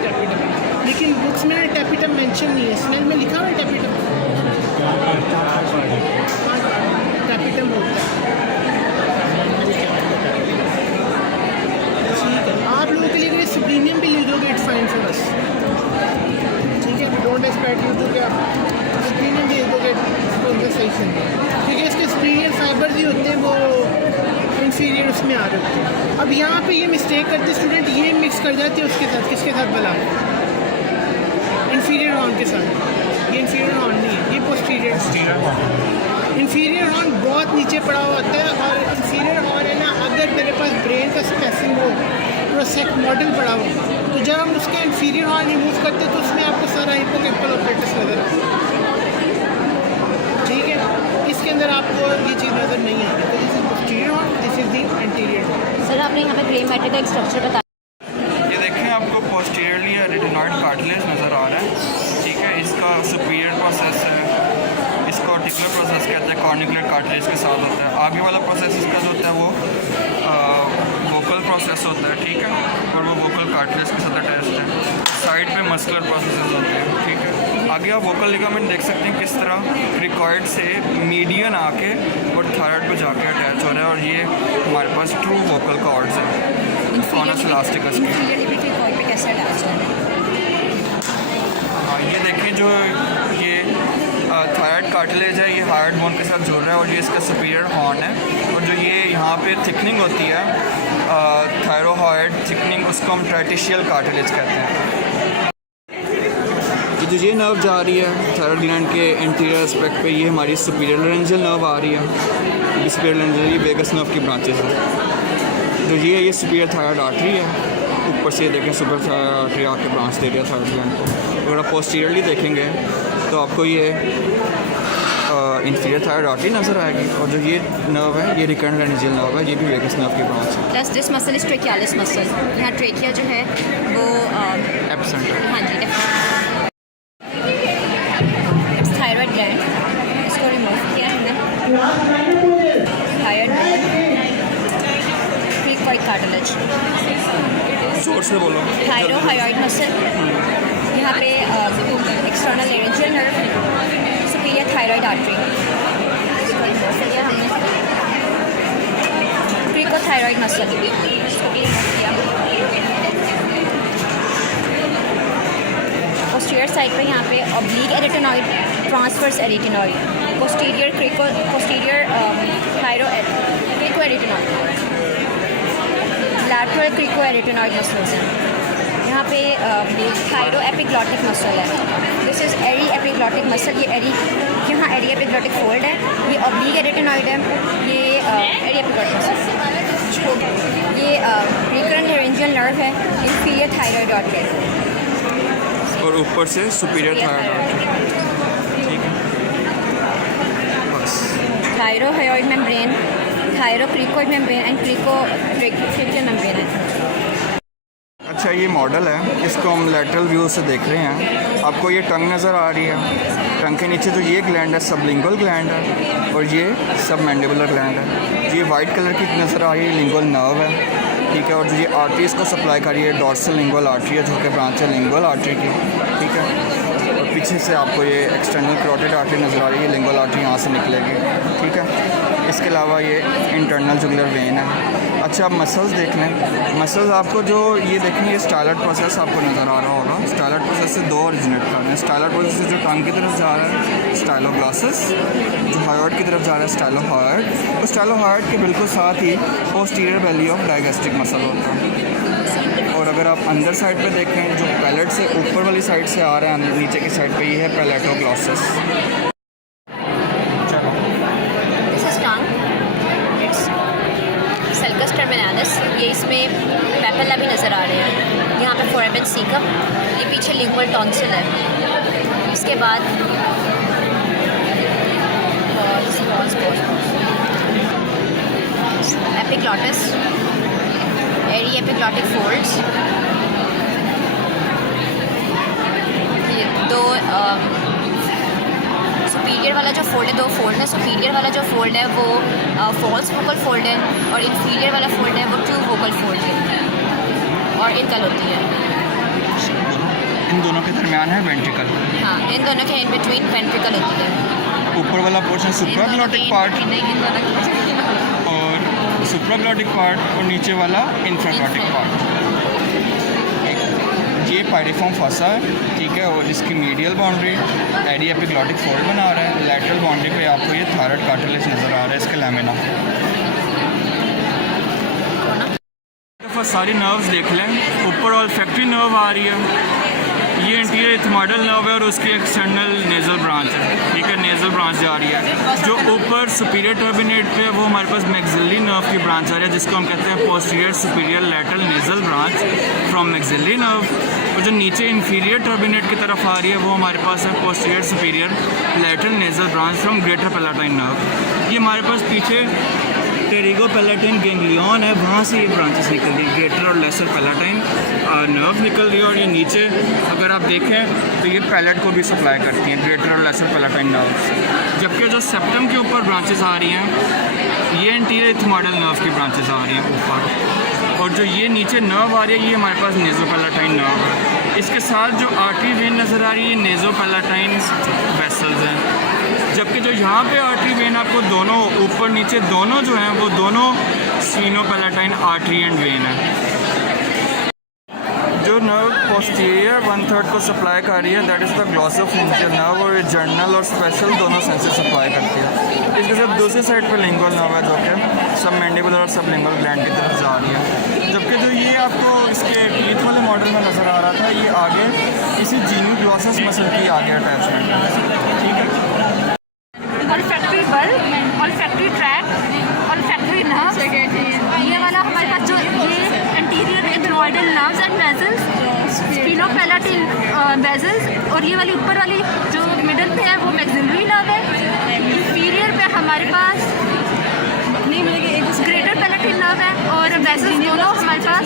टेपिटम। लेकिन बुक्स में टेपिटम मेंशन नहीं है, स्नेल में लिखा हुआ है टेपिटम। टेपिटम होता है। ठीक है, आप लोगों के लिए सुप्रीमियम भी लिखोगे, इट्स फाइन फॉर अस। ठीक है, डोंट एक्सपेक्ट यू टू क्या सुप्रीमियम भी लिखोगे तो उनका सही से। ठीक है, इसके सुप्रीमियम फाइबर भी होते हैं, वो इंफीरियर उसमें आ रहे होते हैं। अब यहाँ पे ये मिस्टेक करते स्टूडेंट, ये मिक्स कर जाते हैं उसके साथ, किसके साथ भला? इंफीरियर हॉर्न के साथ। ये इंफीरियर हॉर्न नहीं है, ये पोस्टीरियर। इंफीरियर हॉर्न बहुत नीचे पड़ा हुआ होता है, और इंफीरियर हॉर्न है ना, अगर मेरे पास ब्रेन का स्पेसिंग हो, प्रोसेक्ट मॉडल पड़ा हो, तो जब हम उसका इंफीरियर हॉर्न रिमूव करते हैं तो उसमें आपको सारा हिप्पोकैम्पल ऑपरेटस नज़र आता है। ठीक है, इसके अंदर आपको ये चीज़ नज़र नहीं आ रही। तो this is posterior horn, this is the anterior horn. Sir आपने यहाँ पे ग्रे मैटर का एक स्ट्रक्चर बताया। ये देखें, आपको पोस्टीरियरली रेटिनॉइड कार्टिलेज नज़र आ रहा है। ठीक है, इसका सुपीरियर प्रोसेस है, इसको आर्टिकुलर प्रोसेस कहते हैं, कॉर्निकुलर कार्टिलेज के साथ होता है। आगे वाला प्रोसेस इसका जो होता है वो वोकल प्रोसेस होता है। ठीक है, और वो वोकल कार्टिलेज के साथ अटैच्ड है। साइड पे मस्कुलर प्रोसेसेस होते हैं। ठीक है, आगे आप वोकल लिगामेंट देख सकते हैं किस तरह क्रिकॉइड से मीडियन आके और थायराइड पे जाके अटैच हो रहा है, और ये हमारे पास ट्रू वोकल कॉर्ड्स हैं, कॉनस इलास्टिकस के। कैसे अटैच है? हाँ, ये देखें, जो ये थायराइड कार्टिलेज है, ये हार्ड बोन के साथ जुड़ रहा है, और ये इसका सुपीरियर हॉर्न है। और जो ये यहाँ पे थिकनिंग होती है, थायरोहॉइड थिकनिंग, उसको हम ट्राइटिशियल कार्टिलेज कहते हैं। जो ये नर्व जा रही है थायराइड ग्लैंड के एंटीरियर एस्पेक्ट पे, ये हमारी सुपीरियर लेरेंजियल नर्व आ रही है। ये सुपीरियर लेरेंजियल, ये वेगस नर्व की ब्रांचेस है। जो ये सुपीरियर थायराइड आर्टरी है, ऊपर से देखें सुपीरियर थायराइड आर्टरी आके ब्रांच दे रही है थायराइड ग्लैंड को। अगर आप पोस्टीरियरली देखेंगे तो आपको ये इंफीरियर थायराइड आर्टरी नज़र आएगी। और जो ये नर्व है, ये रिकरेंट लेरेंजियल नर्व है, ये भी वेगस नर्व की ब्रांच है। Plus this muscle is trachealis muscle. यहाँ ट्रेकिया जो है वो एपिसेंटर। हाँ जी, इट्स थायराइड ग्लैंड, इसको रिमूव किया हमने। थायराइड क्रीकॉइड कार्टिलेज, जोर से बोलो। थायरोहाइड मसल, यहाँ पे external laryngeal nerve, superior thyroid artery, cricothyroid muscle, posterior side पे यहाँ पे oblique arytenoid, transverse arytenoid, posterior thyro cricoarytenoid, lateral cricoarytenoid muscles हैं। यहाँ पे थायरो एपिग्लॉटिक मसल है, this is aryepiglottic muscle. ये एरी, यहाँ एरी एपिग्लॉटिक फोल्ड है, ये ऑब्लिक एरिटेनॉइड है, ये एरी एपिग्लॉटिक मसल। ये रिकरेंट लेरेंजियल नर्व है, इंफीरियर थायराइड आर्टरी, और ऊपर से सुपीरियर थायराइड आर्टरी। ठीक है, बस। Thyrohyoid membrane, thyrocricoid membrane and cricotracheal membrane है। अच्छा, ये मॉडल है, इसको हम लेटरल व्यू से देख रहे हैं। आपको ये टंग नज़र आ रही है, टंग के नीचे जो ये ग्लैंड है सबलिंगुअल ग्लैंड है, और ये सब मैंडिबुलर ग्लैंड है। ये वाइट कलर की नज़र आ रही है, लिंगुअल नर्व है। ठीक है, और जो ये आर्टरी इसको सप्लाई कर रही है, डॉर्सल लिंगुअल आर्टरी है, जो कि ब्रांच है लिंगुअल आर्टरी की। ठीक है, और पीछे से आपको ये एक्सटर्नल कैरोटिड आर्टरी नज़र आ रही है, लिंगुअल आर्टरी यहाँ से निकलेगी। ठीक है, इसके अलावा ये इंटरनल जुगुलर वेन है। अच्छा, आप मसल्स देख लें। मसल्स आपको जो ये देखें, ये स्टाइलर प्रोसेस आपको नज़र आ रहा होगा। स्टाइलर प्रोसेस से दो ओरिजिनेट कर रहे हैं। स्टाइलर प्रोसेस से जो टंग की तरफ जा रहा है स्टाइलोग्लॉसस, जो हायोइड की तरफ जा रहा है स्टाइलोहायोइड, और स्टाइलोहायोइड के बिल्कुल साथ ही posterior belly of digastric muscle होता है। और अगर आप अंदर साइड पे देखें, जो पैलेट से ऊपर वाली साइड से आ रहा है नीचे की साइड पे, ये है पैलेटोग्लॉसस। सेल्कस टर्मिनालिस, ये इसमें पैपेला भी नज़र आ रहे हैं। यहाँ पे फोरामेन सीकम, ये पीछे लिंगुअल टॉन्सिल है। इसके बाद एपिग्लॉटिस, एरी एपिग्लॉटिक फोल्ड्स, ये दो सुपीरियर वाला जो फोल्ड है, दो फोल्ड है। सुपीरियर वाला जो फोल्ड है वो फॉल्स वोकल फोल्ड है, और इंफीरियर वाला फोल्ड है वो ट्रू वोकल फोल्ड है, और इनकल होती है। इन दोनों के दरमियान है वेंट्रिकल। हाँ, इन दोनों के इन बिटवीन वेंट्रिकल होती है। ऊपर वाला पोर्शन सुप्राग्लॉटिक पार्ट, और सुप्राग्लॉटिक पार्ट, और नीचे वाला इंफ्राग्लॉटिक पार्ट। ये पायरिफॉर्म फंसा है। ठीक है, और इसकी medial boundary aryepiglottic fold बना रहा है। लैटरल बाउंड्री पे आपको ये थायराइड कार्टिलेज नज़र आ रहा है, इसके लैमिना। सारी नर्व्स देख लें। ऊपर ऑल्फैक्टरी नर्व आ रही है, ये इंटीरियर इथमोइडल नर्व है, और उसकी एक्सटर्नल नेज़ल ब्रांच है। ठीक है, नेज़ल ब्रांच जा रही है। जो ऊपर सुपीरियर टर्बिनेट पे है वो हमारे पास मैक्सिलरी नर्व की ब्रांच आ रही है, जिसको हम कहते हैं posterior superior lateral nasal branch from maxillary nerve. और जो नीचे इंफीरियर टर्बिनेट की तरफ आ रही है वो हमारे पास है posterior superior lateral nasal branch from greater palatine nerve. ये हमारे पास पीछे टेरिगो पैलेटाइन गैंग्लियन है, वहाँ से ये ब्रांचेस निकल रही है। ग्रेटर और लेसर पैलेटाइन नर्व निकल रही है, और ये नीचे अगर आप देखें तो ये पैलेट को भी सप्लाई करती हैं, ग्रेटर और लेसर पैलेटाइन नर्व्स। जबकि जो सेप्टम के ऊपर ब्रांचेस आ रही हैं, ये इंटीरियर इथमोइडल नर्व की ब्रांचेस आ रही हैं ऊपर, और जो ये नीचे नर्व आ रही है ये हमारे पास नेज़ोपैलेटाइन नर्व है। इसके साथ जो आर्टरी वेन नज़र आ रही है नेज़ोपैलेटाइन वेसल्स हैं। जबकि जो यहाँ पे आर्टरी वेन आपको दोनों ऊपर नीचे दोनों जो हैं वो दोनों स्फीनोपैलेटाइन आर्टरी एंड वेन है। जो जो नर्व पोस्टीरियर 1/3 को सप्लाई कर रही है, दैट इज़ द ग्लॉसोफिंजियल नर्व, और ये जर्नल और स्पेशल दोनों सेंसेस सप्लाई करती है। इसके साथ दूसरी साइड पर लिंगुअल नर्व है जो कि सब मैंडिबुलर और सब लिंगुअल ग्लैंड की तरफ जा रही है। जबकि जो ये आपको इसके टीथ वाले मॉडल में नज़र आ रहा था, ये आगे इसी जीनी ग्लॉसस मसल की आगे अटैचमेंट है। ठीक है, olfactory bulb, olfactory tract, olfactory nerves, ये वाला हमारे पास जो ये anterior ethmoidal nerves and vessels, sphenopalatine vessels, और ये वाली ऊपर वाली जो मिडल पे है वो मैक्सिलरी नर्व है। इंफीरियर पे हमारे पास नहीं मिलेगी, एक ग्रेटर पैलेटल नर्व है, और वेजल्स दोनों हमारे पास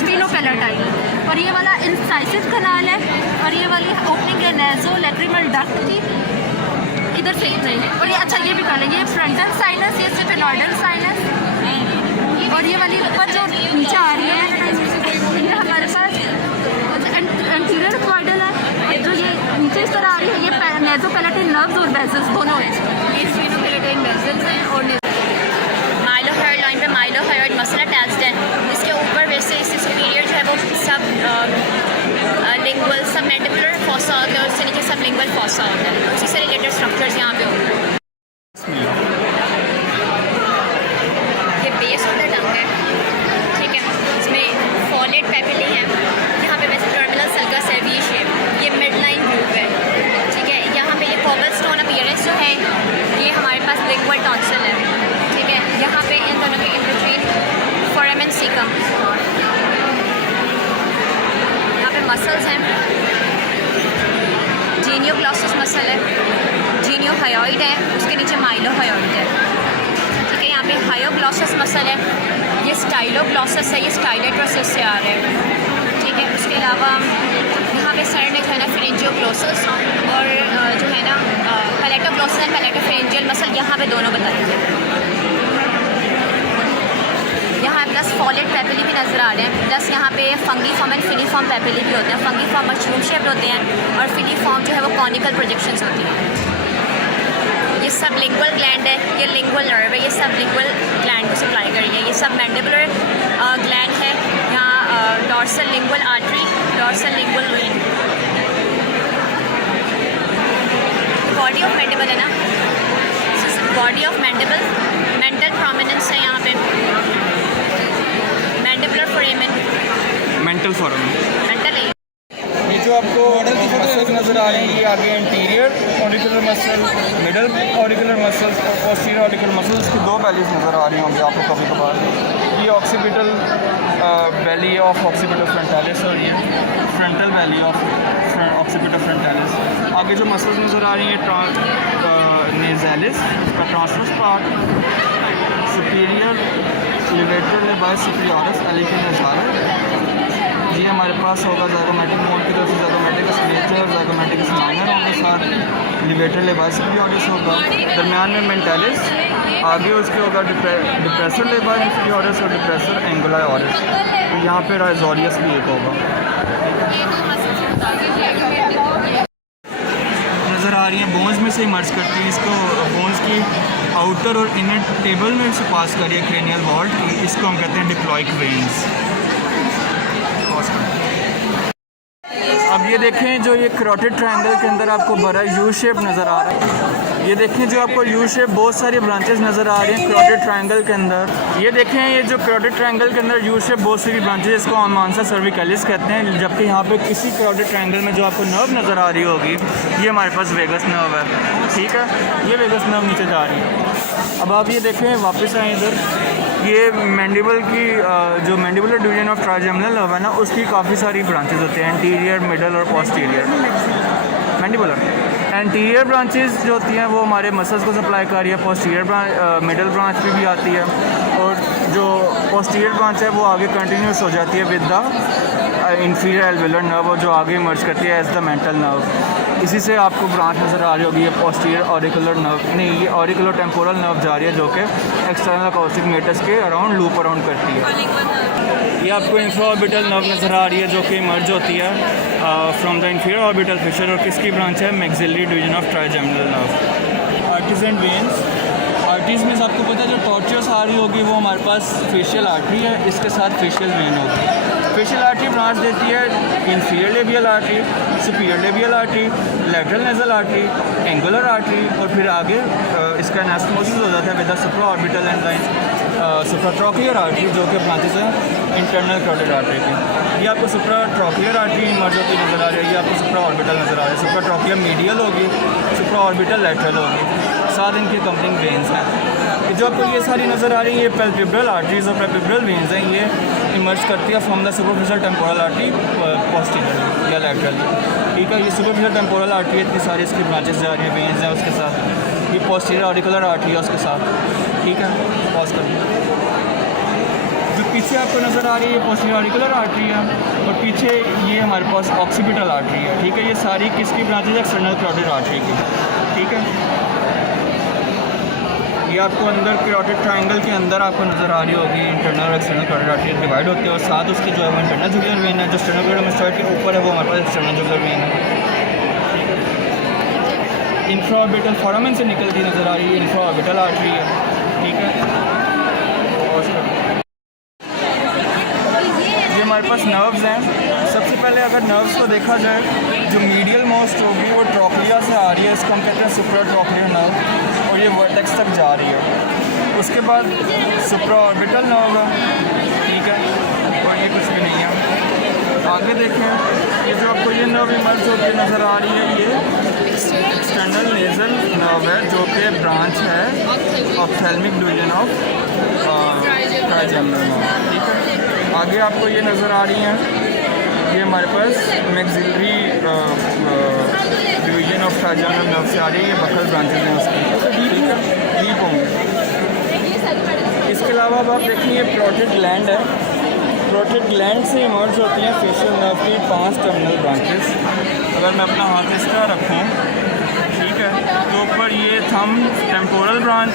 स्पिनोपैलेटाइल, और ये वाला इंसाइसिव कनाल है, और ये वाली ओपनिंग है नेज़ो लैक्रिमल डक्ट की, इधर से नहीं है। और ये अच्छा ये भी कर लें, ये फ्रंटल साइनस, ये स्फेनोइडल साइनस, और ये वाली ऊपर जो नीचे आ रही है ये हमारे पास एंटीरियर क्वाइडल है, और जो ये नीचे इस तरह आ रही है ये नेज़ोपैलेटल नर्व्स और वेजल्स दोनों हैं, ये स्पिनोपैलेटाइल वेजल्स हैं। और माइलोहायोइड लाइन पे माइलोहायोइड मसल अटैच्ड है, इसके ऊपर वैसे इससे सुपीरियर जो है वो सब लिंगुअल सब मैंडिबुलर फॉसा होता है, और उससे नीचे सब लिंगुअल फॉसा होता है, उसी से रिलेटेड स्ट्रक्चर्स यहाँ पे होते हैं। ये बेस ऑफ द टंग है, ठीक है, इसमें फॉलेट पेपिली है, यहाँ पे वैसे टर्मिनल सल्कस है वी शेप, ये मिड लाइन ग्रूव है, ठीक है। यहाँ पे ये कोबल स्टोन अपीयरेंस जो है ये हमारे पास लिंगुअल टॉन्सिल है, ठीक है। यहाँ पे इन दोनों के इन बिटवीन फोरामेन सीकम, यहाँ पे मसल्स हैं, जीनियोग्लॉसस मसल है, जीनियोहायोइड है, उसके नीचे माइलोहायोइड है, ठीक है। यहाँ पे हायोग्लॉसस मसल है, ये स्टाइलोग्लॉसस है, ये स्टाइलेट्रोसिस से आ रहा है, ठीक है। उसके अलावा यहाँ पे सर ने जो है ना फेरेंजियोग्लॉसस और जो है ना पैलेटोग्लॉसस एंड पैलेटोफेरेंजियल मसल यहाँ पे दोनों बताई है। यहाँ प्लस फॉलेट पेपिली भी नज़र आ रहे हैं, प्लस यहाँ पे fungi form and filiform papillae भी होते हैं। फंगी फॉर्म मशरूम शेप्ड होते हैं, और फिलीफॉर्म जो है वो कॉनिकल प्रोजेक्शंस होती हैं। ये सब लिंगुअल ग्लैंड है, ये लिंगुअल नर्व है, ये सब लिंगुअल ग्लैंड को सप्लाई कर रही है। ये सब मैंडिबुलर ग्लैंड है, यहाँ dorsal lingual artery, dorsal lingual when, body of mandible है ना, body of mandible, mental prominence है यहाँ पे, मैंडिबुलर फोरेमेन, मेंटल फोरम। मेंटल है ये जो आपको मसल्स नज़र आ रही है, ये आगे interior auricular muscle, middle auricular muscles और पोस्टीरियर ऑरिकुलर मसल्स की दो वैल्यूज नज़र आ रही होंगी आपको कभी कभार। ये occipital belly of occipital frontalis, और ये frontal belly of occipital frontalis. आगे जो मसल्स नज़र आ रही हैं नेज़ालिस का transverse part, superior levator labii superioris एलिकल नज़ारा, ये हमारे पास होगा ज़ाइगोमेटिक मोड की तरफ से ज़ाइगोमेटिकस मेजर, ज़ाइगोमेटिकस माइनर होने के साथ लिवेटर लेबास सुपीरियरिस होगा, दरमियान में मेंटालिस, आगे उसके होगा डिप्रेसर लेबास सुपीरियरिस और डिप्रेसर एंगुलारिस, तो यहाँ पे राइजोरियस भी एक होगा। नज़र आ रही हैं बोन्स में से मर्ज करती है, इसको बोन्स की आउटर और इनर टेबल में से पास करिए क्रेनियल वॉल्ट, इसको हम कहते हैं डिप्लॉइक वेन्स। अब ये देखें जो ये कैरोटिड ट्रायंगल के अंदर आपको बड़ा यू शेप नज़र आ रहा है, ये देखें जो आपको यू शेप बहुत सारी ब्रांचेस नज़र आ रही हैं कैरोटिड ट्रायंगल के अंदर। ये देखें ये जो कैरोटिड ट्रायंगल के अंदर यू शेप बहुत सारी ब्रांचेस, इसको आमांसा सर्विकलिस कहते हैं। जबकि यहाँ पे किसी कैरोटिड ट्रायंगल में जो आपको नर्व नज़र आ रही होगी, ये हमारे पास वेगस नर्व है, ठीक है, ये वेगस नर्व नीचे जा रही है। अब आप ये देखें वापस आए इधर, ये मैंडिबल की जो mandibular division of trigeminal nerve है ना, उसकी काफ़ी सारी ब्रांचेस होती हैं, एंटीरियर, मिडल और पोस्टीरियर। मैंडिबुलर एंटीरियर ब्रांचेस जो होती हैं वो हमारे मसल्स को सप्लाई कर रही है, पोस्टीरियर मिडल ब्रांच भी आती है, और जो पोस्टीरियर ब्रांच है वो आगे कंटिन्यूस हो जाती है with the inferior alveolar nerve, और जो आगे मर्ज करती है एज द मेंटल नर्व। इसी से आपको ब्रांच नज़र आ रही होगी, ये पोस्टीरियर ऑरिकुलर नर्व नहीं, ये ऑरिकुलर टेम्पोरल नर्व जा रही है जो कि एक्सटर्नल अकॉस्टिक मेटस के अराउंड लूप अराउंड करती है। ये आपको इंफ्राऑर्बिटल नर्व नज़र आ रही है जो कि मर्ज होती है from the inferior orbital Fisher, और किसकी ब्रांच है, maxillary division of trigeminal nerve. Arteries and veins, arteries में आपको पता है जो टॉर्चर्स आ रही होगी वो हमारे पास फेशियल आर्टरी है, इसके साथ फेशियल वेन होगी। फेशियल आर्टरी ब्रांच देती है inferior labial artery, superior labial artery, lateral nasal artery, angular artery, और फिर आगे इसका एनास्टोमोसिस हो जाता है with the supraorbital and supratrochlear artery, जो कि ब्रांचेस हैं इंटरनल कैरोटिड आर्टरी की। ये आपको सुप्राट्रॉक्लियर आर्टरी इमर्ज होती नज़र आ रही है, ये आपको सुप्रा ऑर्बिटल नज़र आ रहा है। सुप्राट्रॉक्लियर मीडियल होगी, सुप्रा ऑर्बिटल लैटरल होगी, साथ इनके कंपनिंग वेन्स हैं। जो आपको ये सारी नज़र आ रही है ये पैल्पेब्रल आर्टरीज और पैल्पेब्रल वेन्स हैं, ये इमर्ज करती है from the superficial temporal artery posterior या लैटरल। ठीक है, ये सुपरफिशियल टेम्पोरल आर्टरी इतनी सारी इसकी ब्रांचेस जा रही हैं, वेन्स हैं उसके साथ, ये पोस्टीरियर ऑरिकुलर आर्टरी है उसके साथ। ठीक है, पॉज करिए। जो पीछे आपको नज़र आ रही है ये पोस्टीरियर ऑरिकुलर आर्टरी है, और पीछे ये हमारे पास ऑक्सीपिटल आर्टरी है। ठीक है, ये सारी किसकी ब्रांचेज है? एक्सटर्नल कैरोटिड आर्टरी की। ठीक है, ये आपको अंदर कैरोटिड ट्रायंगल के अंदर आपको नज़र आ रही होगी, इंटरनल और एक्सटर्नल कैरोटिड आर्टरी डिवाइड होती है, और साथ उसकी जो है वो इंटरनल जुगुलर वेन है, जो स्टेर्नो क्लेइडोमास्टॉइड के ऊपर है वो हमारे पास एक्सटर्नल जुगुलर वेन है। इंफ्राऑर्बिटल फोरामेन से निकलती नज़र आ रही है, इंफ्राऑर्बिटल आर्टरी है। ठीक है, ये हमारे पास नर्व्स हैं। सबसे पहले अगर नर्व्स को देखा जाए, जो मीडियल मोस्ट होगी वो ट्रॉक्लिया से आ रही है, इसको हम कहते हैं सुप्राट्रॉक्लियर नर्व, और ये वर्टेक्स तक जा रही है। उसके बाद सुप्राऑर्बिटल नर्व है। ठीक है, और ये कुछ भी नहीं है। आगे देखें, ये जो आपको ये नर्व इमर्ज होती नज़र आ रही है, ये एक्सटर्नल नेजल नर्व है, जो कि ब्रांच है ophthalmic division of trigeminal nerve. ठीक है, आगे आपको ये नज़र आ रही हैं, ये हमारे पास maxillary division of trigeminal nerve से आ रही है, ये बकल ब्रांचेज हैं उसकी। ठीक है, डीप होंगे। इसके अलावा अब आप देखें ये प्रोटेड ग्लैंड है, प्रोटेड ग्लैंड से इमर्ज होती हैं फेशियल नर्व की 5 टर्मिनल ब्रांचेस। अगर मैं अपना हाथ इस तरह रखूँ, ठीक है, तो ऊपर ये थंब temporal branch,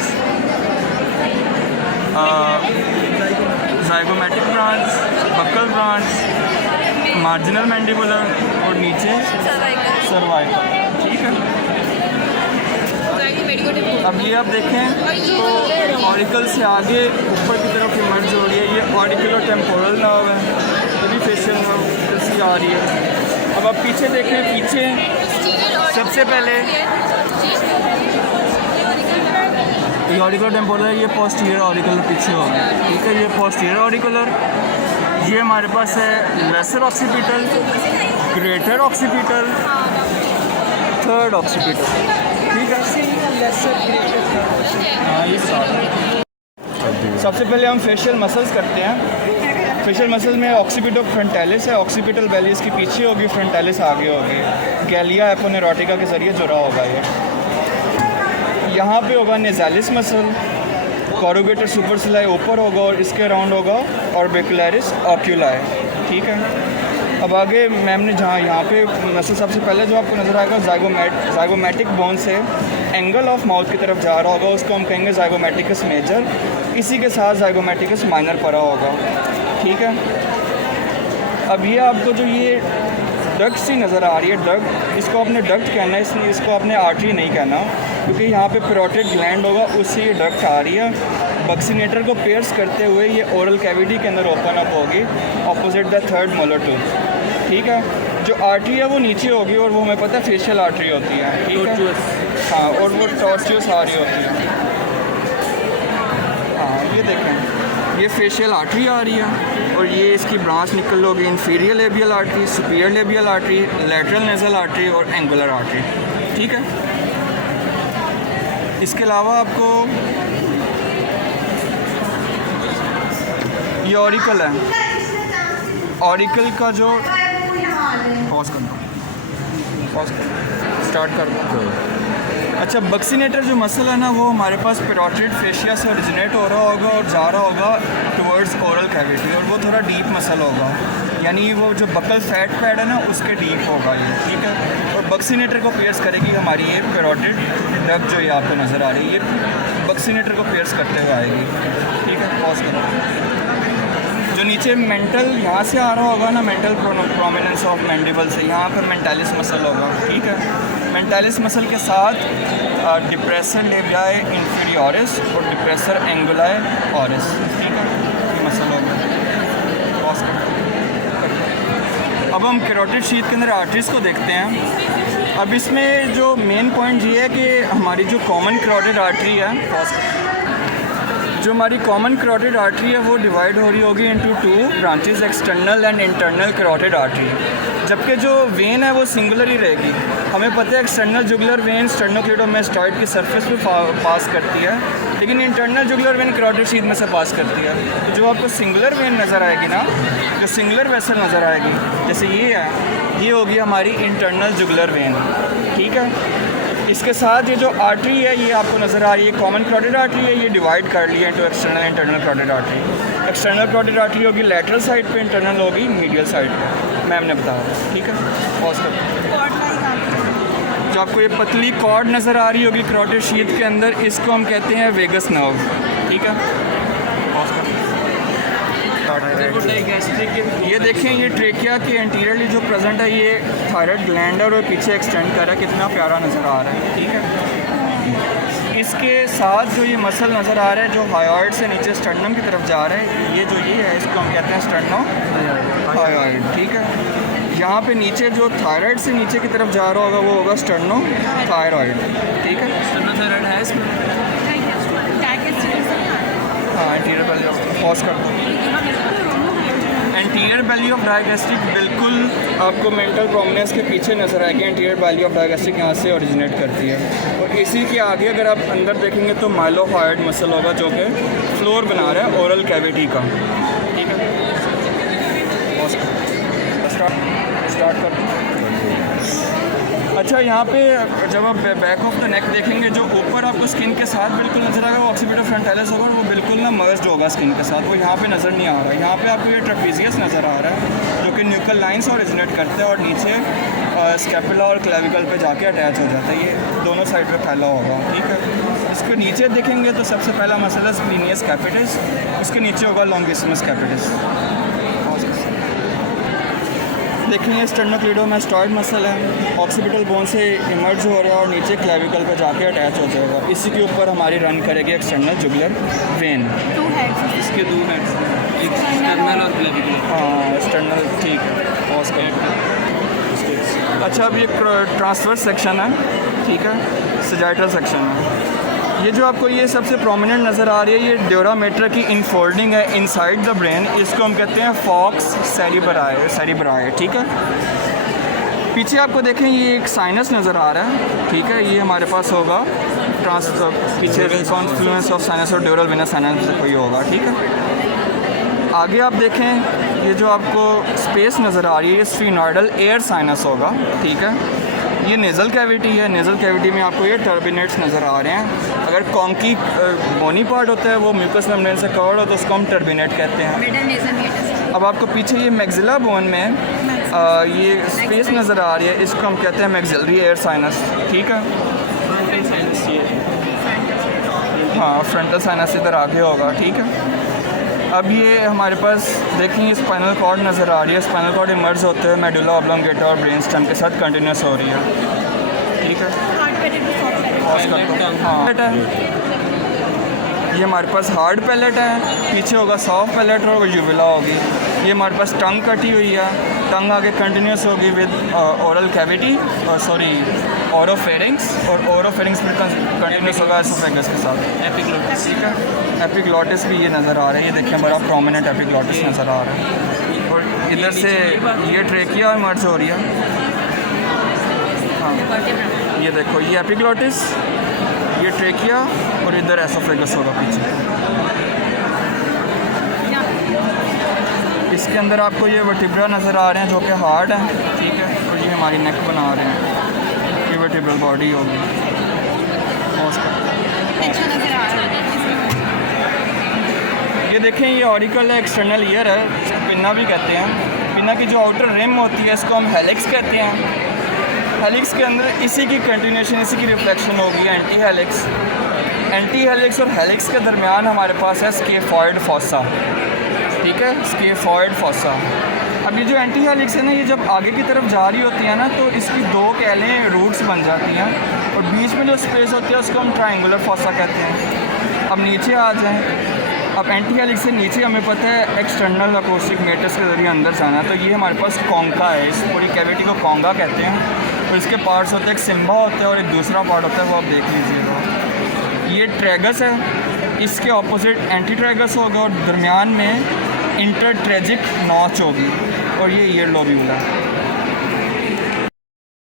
zygomatic branch, buccal branch, marginal mandibular, और नीचे सर्वाइकल। ठीक है, अब ये आप देखें तो ऑरिकल से आगे ऊपर की तरफ इमर्ज हो रही है, ये ऑरिकुलर टेम्पोरल नर्व है, ये भी फेशियल नर्व से आ रही है। अब आप पीछे देखें, पीछे सबसे पहले ये ऑरिकुलर टेम्पोरल, ये पोस्टीरियर ऑरिकुलर पीछे होगा। ठीक है, ये पोस्टीरियर ऑरिकुलर, ये हमारे पास है lesser occipital, greater occipital, third occipital. ठीक है, हाँ ये सबसे पहले हम फेशियल मसल्स करते हैं। फेशियल मसल्स में ऑक्सीपिटल फ्रंटालिस है, ऑक्सीपिटल वैली इसकी पीछे होगी, फ्रंटालिस आगे होगी, गैलिया एपोनेरोटिका के ज़रिए जुड़ा होगा। ये यहाँ पे होगा नेजालिस मसल, कोरुगेटर सुपरसिलाई ऊपर होगा और इसके अराउंड होगा ऑर्बिकुलरिस ऑक्यूलाई। ठीक है, अब आगे मैम ने जहाँ यहाँ पे मसल सबसे पहले जो आपको नज़र आएगा ज़ाइगोमेटिक बोन से एंगल ऑफ माउथ की तरफ जा रहा होगा, उसको हम कहेंगे ज़ाइगोमेटिकस मेजर, इसी के साथ ज़ाइगोमेटिकस माइनर पड़ा होगा। ठीक है, अब ये आपको जो ये डक्ट सी नज़र आ रही है, डक्ट, इसको आपने डक्ट कहना है, इसलिए इसको आपने आर्टरी नहीं कहना, क्योंकि यहाँ पे पैरोटिड ग्लैंड होगा, उससे ये डक्ट आ रही है। बक्सीनेटर को पेयर्स करते हुए ये ओरल कैविटी के अंदर ओपन अप होगी opposite the third molar tooth. ठीक है, जो आर्टरी है वो नीचे होगी और वो हमें पता है फेशियल आर्टरी होती है। ठीक है, हाँ, और वो टॉर्चुअस आ रही होती है। हाँ, ये देखें, ये फेशियल आर्टरी आ रही है, और ये इसकी ब्रांच निकल होगी inferior labial artery, superior labial artery, lateral nasal artery और एंगुलर आर्टरी। ठीक है, इसके अलावा आपको ये ऑरिकल है, ऑरिकल का जो पॉज करना, स्टार्ट कर दो। अच्छा, बक्सीनेटर जो मसल है ना, वो हमारे पास पैरोटिड फेशिया से ओरिजिनेट हो रहा होगा और जा रहा होगा टुवर्ड्स ओरल कैविटी, और वो थोड़ा डीप मसल होगा, यानी वो जो बकल फैट पैड है ना उसके डीप होगा ये। ठीक है, और बक्सीनेटर को पेयर्स करेगी हमारी ये पैरोटिड डक्ट जो ये आपको नज़र आ रही है, ये बक्सीनेटर को पेयर्स करते हुए आएगी। ठीक है, पॉज करो। जो नीचे मेंटल यहाँ से आ रहा होगा ना, मेंटल प्रोमिनेंस ऑफ मैंडिबल से, यहाँ पर मेंटालिस मसल होगा। ठीक है, मेंटालिस मसल के साथ डिप्रेसर लेबियाई इंफीरियोरिस और डिप्रेसर एंगुलाई ऑरिस। ठीक है, ये मसल होगा। पॉज करो। अब हम कैरोटिड शीथ के अंदर आर्टरीज़ को देखते हैं। अब इसमें जो मेन पॉइंट ये है कि हमारी जो कॉमन कैरोटिड आर्टरी है, जो हमारी कॉमन कैरोटिड आर्टरी है वो डिवाइड हो रही होगी into 2 branches, external and internal carotid artery, जबकि जो वेन है वो सिंगुलर ही रहेगी। हमें पता है एक्सटर्नल जुगुलर वेन स्टेर्नोक्लेडोमास्टॉइड की सरफेस पे पास करती है, लेकिन internal jugular vein carotid sheath में से पास करती है। तो जो आपको सिंगुलर वेन नज़र आएगी ना, जो सिंगुलर वेसल नज़र आएगी, जैसे ये है, ये होगी हमारी इंटरनल जुगुलर वेन, ठीक है। इसके साथ ये जो आर्टरी है ये आपको नज़र आ रही है, कॉमन कैरोटिड आर्टरी है, ये डिवाइड कर लिया into external internal carotid artery. External carotid artery होगी लेटरल साइड पे, इंटरनल होगी मीडियल साइड पे, मैम ने बताया, ठीक है। पॉज कर, जो आपको ये पतली कॉर्ड नज़र आ रही होगी कैरोटिड शीथ के अंदर, इसको हम कहते हैं वेगस नर्व, ठीक है। ये देखें, ये ट्रेकिया के एंटीरियरली जो प्रेजेंट है ये थायराइड ग्लैंड और पीछे एक्सटेंड कर रहा है, कितना प्यारा नज़र आ रहा है, ठीक है। इसके साथ जो ये मसल नज़र आ रहा है जो हायोइड से नीचे स्टर्नम की तरफ जा रहा है, ये जो ये है इसको हम कहते हैं स्टर्नो हायोइड, ठीक है। यहाँ पे नीचे जो थायराइड से नीचे की तरफ जा रहा होगा वो होगा स्टर्नो थायराइड, ठीक है। स्टर्नो थायराइड है इसमें, हाँ। एंटीरियर बेली ऑफ, पॉज कर दो। एंटीरियर बेली ऑफ डायगेस्टिक बिल्कुल आपको मेंटल प्रोमिनेंस के पीछे नज़र आएगी। एंटीरियर बेली ऑफ डायगेस्टिक यहाँ से ओरिजिनेट करती है, और इसी के आगे अगर आप अंदर देखेंगे तो माइलोहायोइड मसल होगा जो कि फ्लोर बना रहा है ओरल कैविटी का, ठीक है। स्टार्ट कर दो। अच्छा, यहाँ पे जब आप बैक ऑफ द नेक देखेंगे, जो ऊपर आपको स्किन के साथ बिल्कुल नज़र आएगा वो ऑक्सीपिटल फ्रंटालिस होगा, वो बिल्कुल ना मर्ज्ड होगा स्किन के साथ, वो यहाँ पे नज़र नहीं आ रहा है। यहाँ पे आपको ये ट्रेपेजियस नज़र आ रहा है जो कि न्यूकल लाइन से ओरिजिनेट करता है और नीचे स्कैपुला और क्लेविकल पे जाके अटैच हो जाता है, ये दोनों साइड पे फैला होगा, ठीक है। इसके नीचे देखेंगे तो सबसे पहला मसल है स्प्लीनियस कैपिटस, उसके नीचे होगा लॉन्गिसिमस कैपिटस। देखेंगे स्टेर्नोक्लेडोमास्टॉइड मसल है, ऑक्सीपिटल बोन से इमर्ज हो रहा है और नीचे क्लेविकल पे जाके अटैच हो जाएगा। इसी के ऊपर हमारी रन करेगी एक्सटर्नल जुगुलर वेन। इसके 2 हेड्स, एक एक्सटर्नल और क्लेविकुलर, हाँ एक्सटर्नल, ठीक है। पॉज करें। अच्छा, अब ये ट्रांसवर्स सेक्शन है, ठीक है, सजाइटल सेक्शन है। ये जो आपको ये सबसे प्रोमिनेंट नज़र आ रही है, ये ड्यूरामेटर की इनफोल्डिंग है इनसाइड द ब्रेन, इसको हम कहते हैं फॉक्स सेरिब्राई, ठीक है। पीछे आपको देखें ये एक साइनस नज़र आ रहा है, ठीक है, ये हमारे पास होगा पीछे कॉन्फ्लुएंस ऑफ साइनस और ड्यूरल वेनस साइनस से कोई होगा, ठीक है। आगे आप देखें ये जो आपको स्पेस नज़र आ रही है ये स्फीनॉइडल एयर साइनस होगा, ठीक है। ये नेज़ल कैविटी है, नेज़ल कैविटी में आपको ये टर्बिनेट्स नज़र आ रहे हैं। अगर कॉन्की बोनी पार्ट होता है वो म्यूकस मेम्ब्रेन से कवर्ड हो तो उसको हम टर्बिनेट कहते हैं। अब आपको पीछे ये मैक्सिला बोन में ये स्पेस नज़र आ रही है, इसको हम कहते हैं मैक्सिलरी एयर साइनस, ठीक है। हाँ, फ्रंटल साइनस इधर आगे होगा, ठीक है। अब ये हमारे पास देखें स्पाइनल कॉर्ड नज़र आ रही है, स्पाइनल कॉर्ड इमर्ज होते हुए मेडुला ऑब्लोंगेटा और ब्रेन स्टेम के साथ कंटिन्यूस हो रही है, ठीक है। हाँ, ये हमारे पास हार्ड पैलेट है, पीछे होगा सॉफ्ट पैलेट और यूविला होगी। ये हमारे पास टंग कटी हुई है, टंग आगे कंटिन्यूस होगी विद ओरल कैविटी ओरोफेरिंक्स, और ओरोफेरिंक्स में कंटिन्यूस होगा एसोफेगस के साथ। एपिग्लोटिस, ठीक है। एपिग्लोटिस भी ये नज़र आ रहा है, ये देखिए बड़ा प्रोमिनेंट एपिग्लोटिस नज़र आ रहा है, और इधर से ये ट्रेकिया इमर्ज हो रही है। हाँ, ये देखो ये एपिग्लोटिस, ये ट्रेकिया, और इधर एसोफेगस होगा पीछे। इसके अंदर आपको ये वर्टिब्रा नज़र आ रहे हैं जो कि हार्ड है, ठीक है, और ये हमारी नेक बना रहे हैं, ये वर्टिब्रल बॉडी होगी। ये देखें ये ऑरिकल है, एक्सटर्नल ईयर है, इसको पिन्ना भी कहते हैं। पिन्ना की जो आउटर रिम होती है इसको हम हेलिक्स कहते हैं। हेलिक्स के अंदर इसी की कंटिन्यूशन, इसी की रिफ्लेक्शन होगी एंटी हेलिक्स। एंटी हेलिक्स और हेलिक्स के दरमियान हमारे पास है स्केफॉइड फॉसा, ठीक है, स्केफॉइड फॉसा। अब ये जो एंटी हेलिक्स है ना, ये जब आगे की तरफ जा रही होती है ना तो इसकी 2 कैलें रूट्स बन जाती हैं, और बीच में जो स्पेस होती है उसको हम ट्रायंगुलर फॉसा कहते हैं। अब नीचे आ जाएं, अब एंटी हेलिक्स से नीचे हमें पता है एक्सटर्नल अकोस्टिक मेटर्स के ज़रिए अंदर जाना, तो ये हमारे पास कॉन्का है, इस पूरी कैविटी को कॉन्का कहते हैं। और इसके पार्ट्स होते हैं, एक सिम्बा होता है और एक दूसरा पार्ट होता है, वो आप देख लीजिएगा। ये ट्रैगस है, इसके ऑपोजिट एंटी ट्रैगस होगा और दरमियान में इंटरट्रेजिक नॉच होगी और ये ईयर लोब्यूला है।